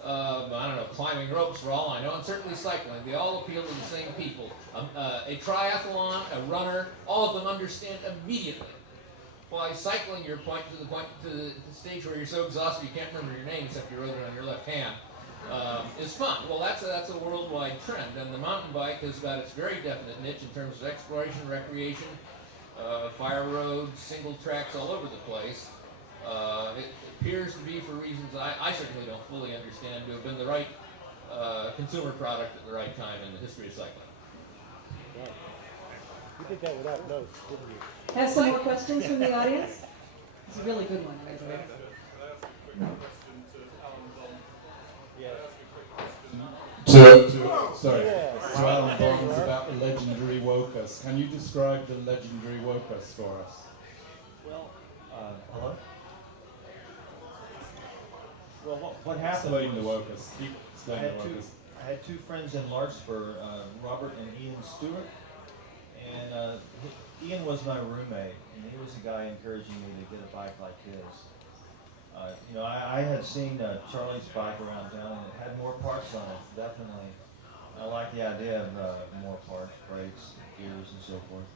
climbing ropes for all I know, and certainly cycling. They all appeal to the same people. A triathlon, a runner, all of them understand immediately why cycling to the stage where you're so exhausted you can't remember your name except you wrote it on your left hand. Is fun. Well, that's a worldwide trend, and the mountain bike has got its very definite niche in terms of exploration, recreation, fire roads, single tracks all over the place. It appears to be, for reasons I certainly don't fully understand, to have been the right consumer product at the right time in the history of cycling. Yeah. You did that without notes, didn't you? Have some more questions from the audience? It's a really good one, by the way. To Alan Bonds about the legendary Wokus. Can you describe the legendary Wokus for us? Well, hello? Well, what happened? Explain the Wokus. Explain the Wokus. I had two friends in Larkspur, Robert and Ian Stewart, and Ian was my roommate, and he was the guy encouraging me to get a bike like his. I had seen Charlie's bike around town, and it had more parts on it, definitely. I like the idea of more parts, brakes, gears, and so forth.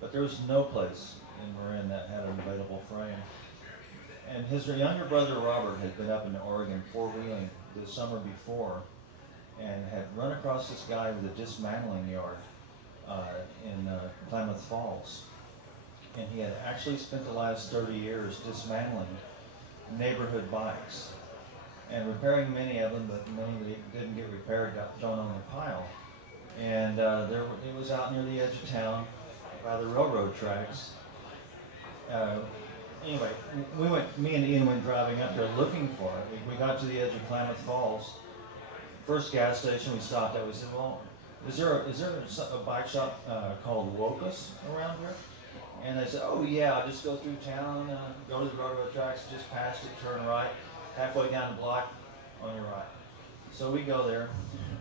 But there was no place in Marin that had an available frame. And his younger brother, Robert, had been up in Oregon four-wheeling the summer before, and had run across this guy with a dismantling yard in Klamath Falls. And he had actually spent the last 30 years dismantling neighborhood bikes and repairing many of them, but many that didn't get repaired got thrown on the pile. And it was out near the edge of town by the railroad tracks. Anyway, me and Ian went driving up there looking for it. We got to the edge of Klamath Falls. First gas station we stopped at, we said, well, is there a bike shop called Otis around here? And they said, oh yeah, just go through town, go to the railroad tracks, just past it, turn right, halfway down the block, on your right. So we go there,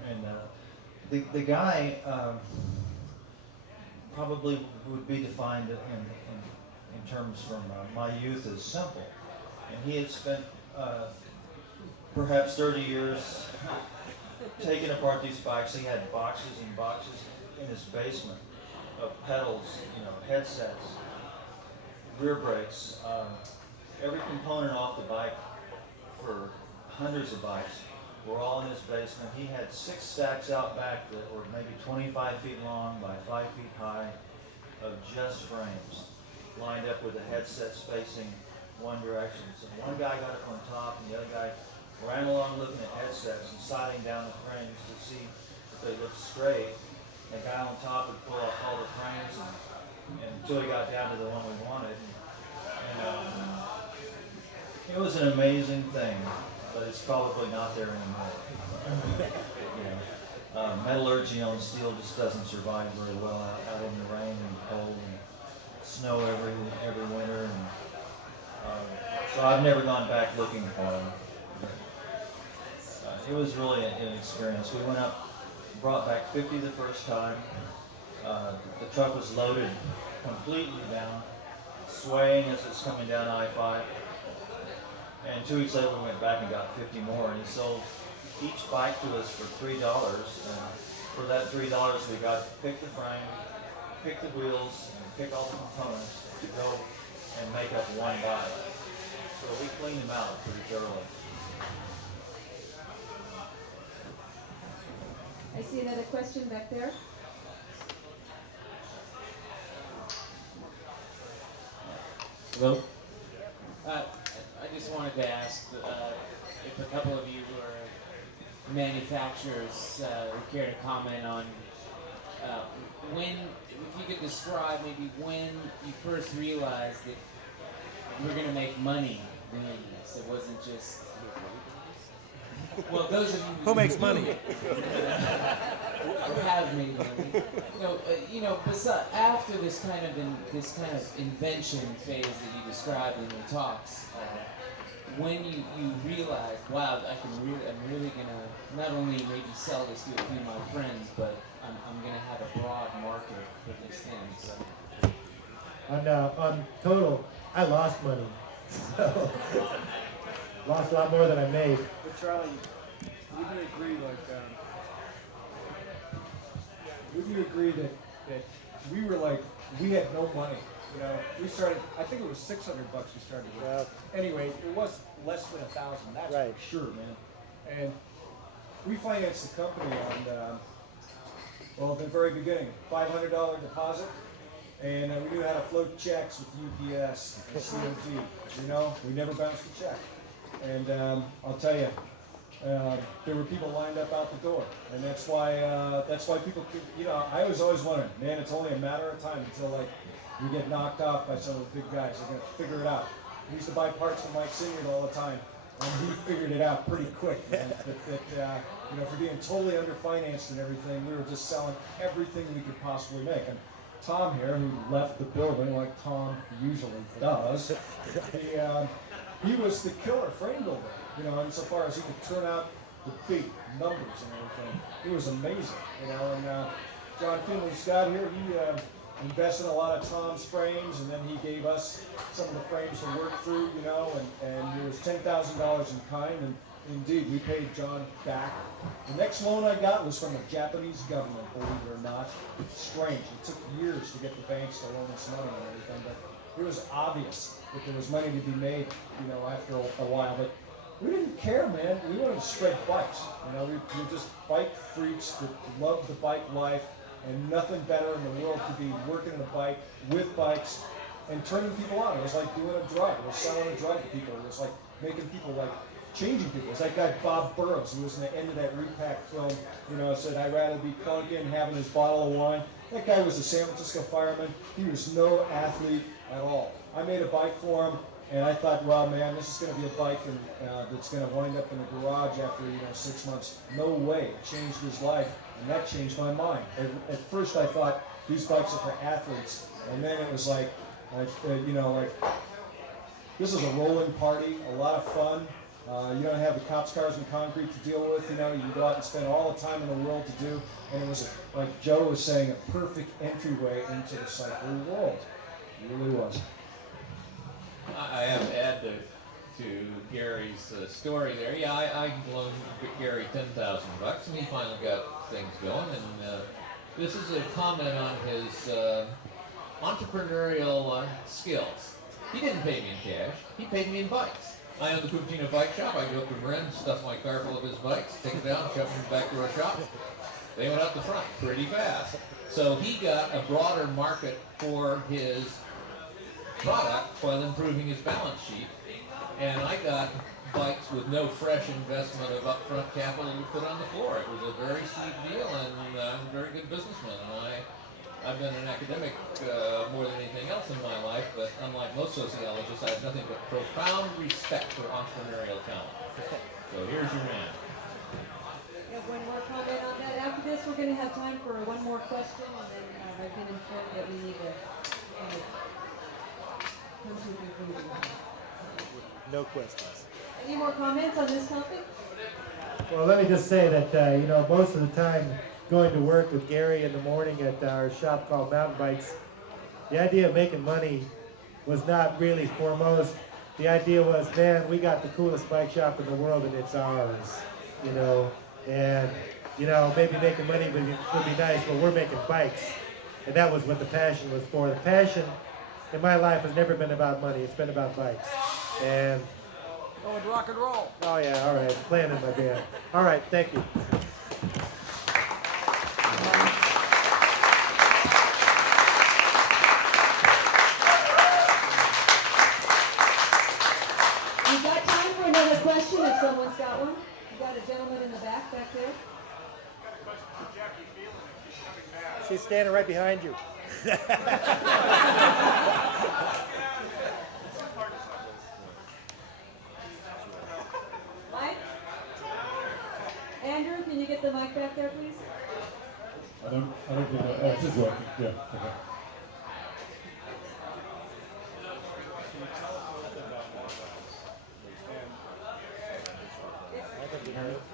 and the guy probably would be defined in terms from my youth as simple. And he had spent perhaps 30 years taking apart these bikes. He had boxes and boxes in his basement of pedals, headsets, rear brakes, every component off the bike for hundreds of bikes were all in his basement. He had 6 stacks out back that were maybe 25 feet long by 5 feet high of just frames, lined up with the headsets facing one direction. So one guy got up on top and the other guy ran along looking at headsets and sighting down the frames to see if they looked straight. The guy on top would pull off all the frames until he got down to the one we wanted. And it was an amazing thing, but it's probably not there anymore. Metallurgy on steel just doesn't survive very well out in the rain and cold and snow every winter. And, so I've never gone back looking for them. It was really an experience. We went up, brought back 50 the first time. The truck was loaded completely down, swaying as it's coming down I-5. And 2 weeks later, we went back and got 50 more, and he sold each bike to us for $3. And for that $3, we got to pick the frame, pick the wheels, and pick all the components to go and make up one bike. So we cleaned them out pretty thoroughly. I see another question back there. Hello? I just wanted to ask if a couple of you who are manufacturers would care to comment on when, if you could describe maybe when you first realized that you were going to make money doing this. It wasn't just... Well, those of you who makes money? Or have made money. After this kind of invention phase that you described in your talks, when you realized, wow, I'm really gonna not only maybe sell this to a few of my friends, but I'm gonna have a broad market for this thing. So. On total, I lost money. So lost a lot more than I made. But Charlie, would you agree that we were like, we had no money? We started, I think it was $600 we started with. Anyway, it was less than 1,000, that's right. For sure, man. And we financed the company on, the very beginning, $500 deposit. And we knew how to float checks with UPS and COG. We never bounced a check. And I'll tell you, there were people lined up out the door, and that's why people could, I was always wondering, man, it's only a matter of time until we get knocked off by some of the big guys. They're gonna figure it out. We used to buy parts from Mike Sinyard all the time, and he figured it out pretty quick. Man, that for being totally underfinanced and everything, we were just selling everything we could possibly make. And Tom here, who left the building like Tom usually does, he was the killer frame builder, insofar as he could turn out the big numbers and everything. It was amazing, and John Finley Scott here, he invested in a lot of Tom's frames, and then he gave us some of the frames to work through, and there was $10,000 in kind, and indeed, we paid John back. The next loan I got was from the Japanese government, believe it or not. It's strange. It took years to get the banks to loan us money and everything, but it was obvious that there was money to be made, after a while. But we didn't care, man. We wanted to spread bikes. We were just bike freaks that loved the bike life, and nothing better in the world to be working on a bike with bikes and turning people on. It was like doing a drug. It was selling a drug to people. It was like making people changing people. It's like that guy Bob Burrows, who was in the end of that repack film, you know, said, I'd rather be clunking, having his bottle of wine. That guy was a San Francisco fireman. He was no athlete at all. I made a bike for him, and I thought, well, man, this is going to be a bike that's going to wind up in a garage after 6 months. No way. It changed his life, and that changed my mind. At first, I thought these bikes are for athletes, and then it was like, this is a rolling party, a lot of fun. You don't have the cops' cars and concrete to deal with. You can go out and spend all the time in the world to do. And it was, like Joe was saying, a perfect entryway into the cycle world. It really was. I have to add to Gary's story there. Yeah, I loaned Gary $10,000, and he finally got things going. And this is a comment on his entrepreneurial skills. He didn't pay me in cash. He paid me in bikes. I owned the Cupertino bike shop. I go up to Marin, stuff my car full of his bikes, take them down, shove them back to our shop. They went up the front pretty fast. So he got a broader market for his product while improving his balance sheet. And I got bikes with no fresh investment of upfront capital to put on the floor. It was a very sweet deal, and I'm a very good businessman. And I've been an academic more than anything else in my life, but unlike most sociologists, I have nothing but profound respect for entrepreneurial talent. So here's your man. We have one more comment on that. After this, we're going to have time for one more question, and then I've been informed that we need to come to a conclusion. No questions. Any more comments on this topic? Well, let me just say that, most of the time going to work with Gary in the morning at our shop called Mountain Bikes, the idea of making money was not really foremost. The idea was, man, we got the coolest bike shop in the world and it's ours, and, maybe making money would be nice, but we're making bikes. And that was what the passion was for. The passion in my life has never been about money, it's been about bikes. And oh, and rock and roll. Oh yeah, all right, playing in my band. All right, thank you. We've got time for another question if someone's got one. We've got a gentleman in the back there. She's standing right behind you. Mike? Andrew, can you get the mic back there, please? I don't think it is working. Yeah, okay.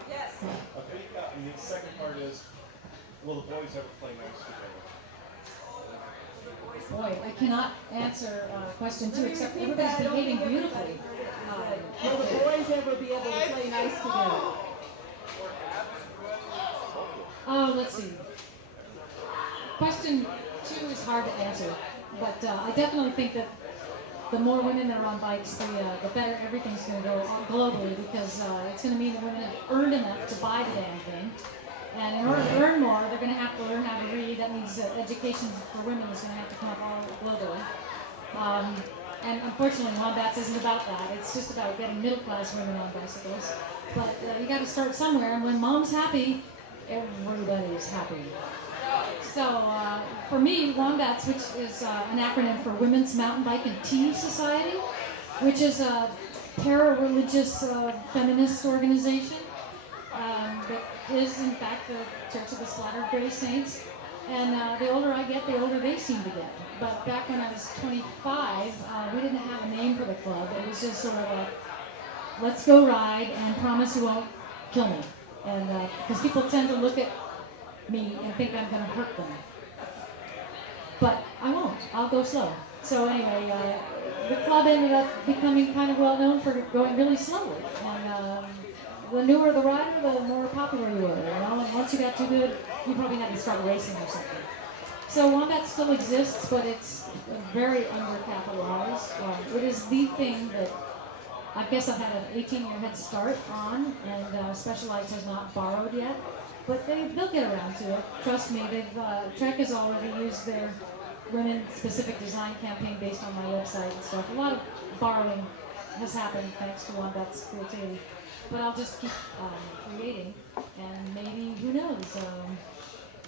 Yes. Okay. And the second part is, will the boys ever play nice together? Boy, I cannot answer question 2, except everybody's behaving beautifully. Will the boys ever be able to play nice together? Oh, let's see. Question 2 is hard to answer, but I definitely think that the more women that are on bikes, the better everything's going to go globally, because it's going to mean that women have earned enough to buy the damn thing. And in order to earn more, they're going to have to learn how to read. That means education for women is going to have to come up all globally. And unfortunately, Wombats isn't about that. It's just about getting middle-class women on bicycles. But you got to start somewhere, and when mom's happy, everybody's happy. So for me, Wombats, which is an acronym for Women's Mountain Bike and Tea Society, which is a para-religious feminist organization that is, in fact, the Church of the Splattered Gray Saints. And the older I get, the older they seem to get. But back when I was 25, we didn't have a name for the club. It was just sort of a, let's go ride and promise you won't kill me. And because people tend to look at me and think I'm going to hurt them. But I won't. I'll go slow. So anyway, the club ended up becoming kind of well known for going really slowly. And the newer the rider, the more popular you were. And once you got too good, you probably had to start racing or something. So Wombat still exists, but it's very undercapitalized. It is the thing that I guess I've had an 18-year head start on, and Specialized has not borrowed yet. But they'll get around to it. Trust me, Trek has already used their women-specific design campaign based on my website and stuff. A lot of borrowing has happened thanks to Wombat's creativity. but I'll just keep creating, and maybe, who knows,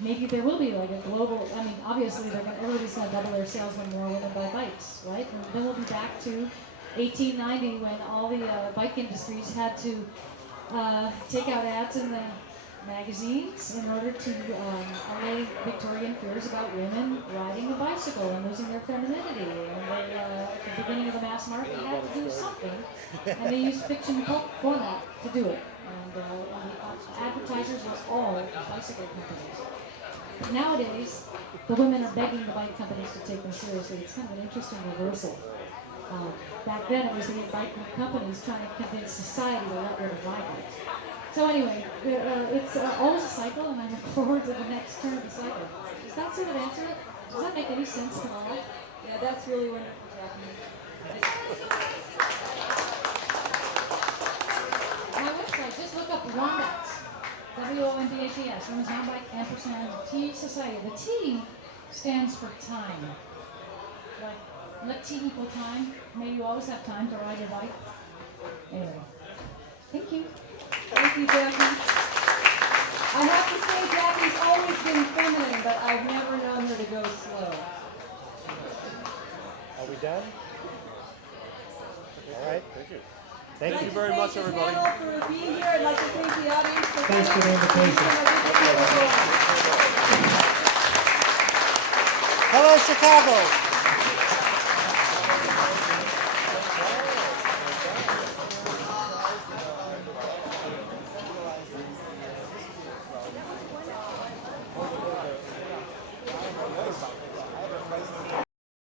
maybe there will be like a global, I mean, obviously everybody's going to double their sales when more women buy bikes, right? And then we'll be back to 1890 when all the bike industries had to take out ads in the magazines in order to allay Victorian fears about women riding a bicycle and losing their femininity. And they, at the beginning of the mass market, had to do something, and they used fiction pulp format to do it. And the advertisers were all bicycle companies. But nowadays, the women are begging the bike companies to take them seriously. It's kind of an interesting reversal. Back then, it was the bike companies trying to convince society to let women ride bikes. So anyway, it's always a cycle, and I look forward to the next turn of the cycle. Does that sort of answer it? Does that make any sense at all? Yeah, that's really wonderful, Jacquie. My website, just look up Wombats. WOMBATS, Women's Mountain Bike, ampersand, T Society. The T stands for time. Like, let T equal time. May you always have time to ride your bike. Anyway, thank you. Thank you, Jacquie. I have to say, Jackie's always been feminine, but I've never known her to go slow. Are we done? All right. Thank you. Thank you very much, everybody. I'd like to thank the panel for being here. I'd like to thank the audience for Thanks for the invitation. Hello, Chicago.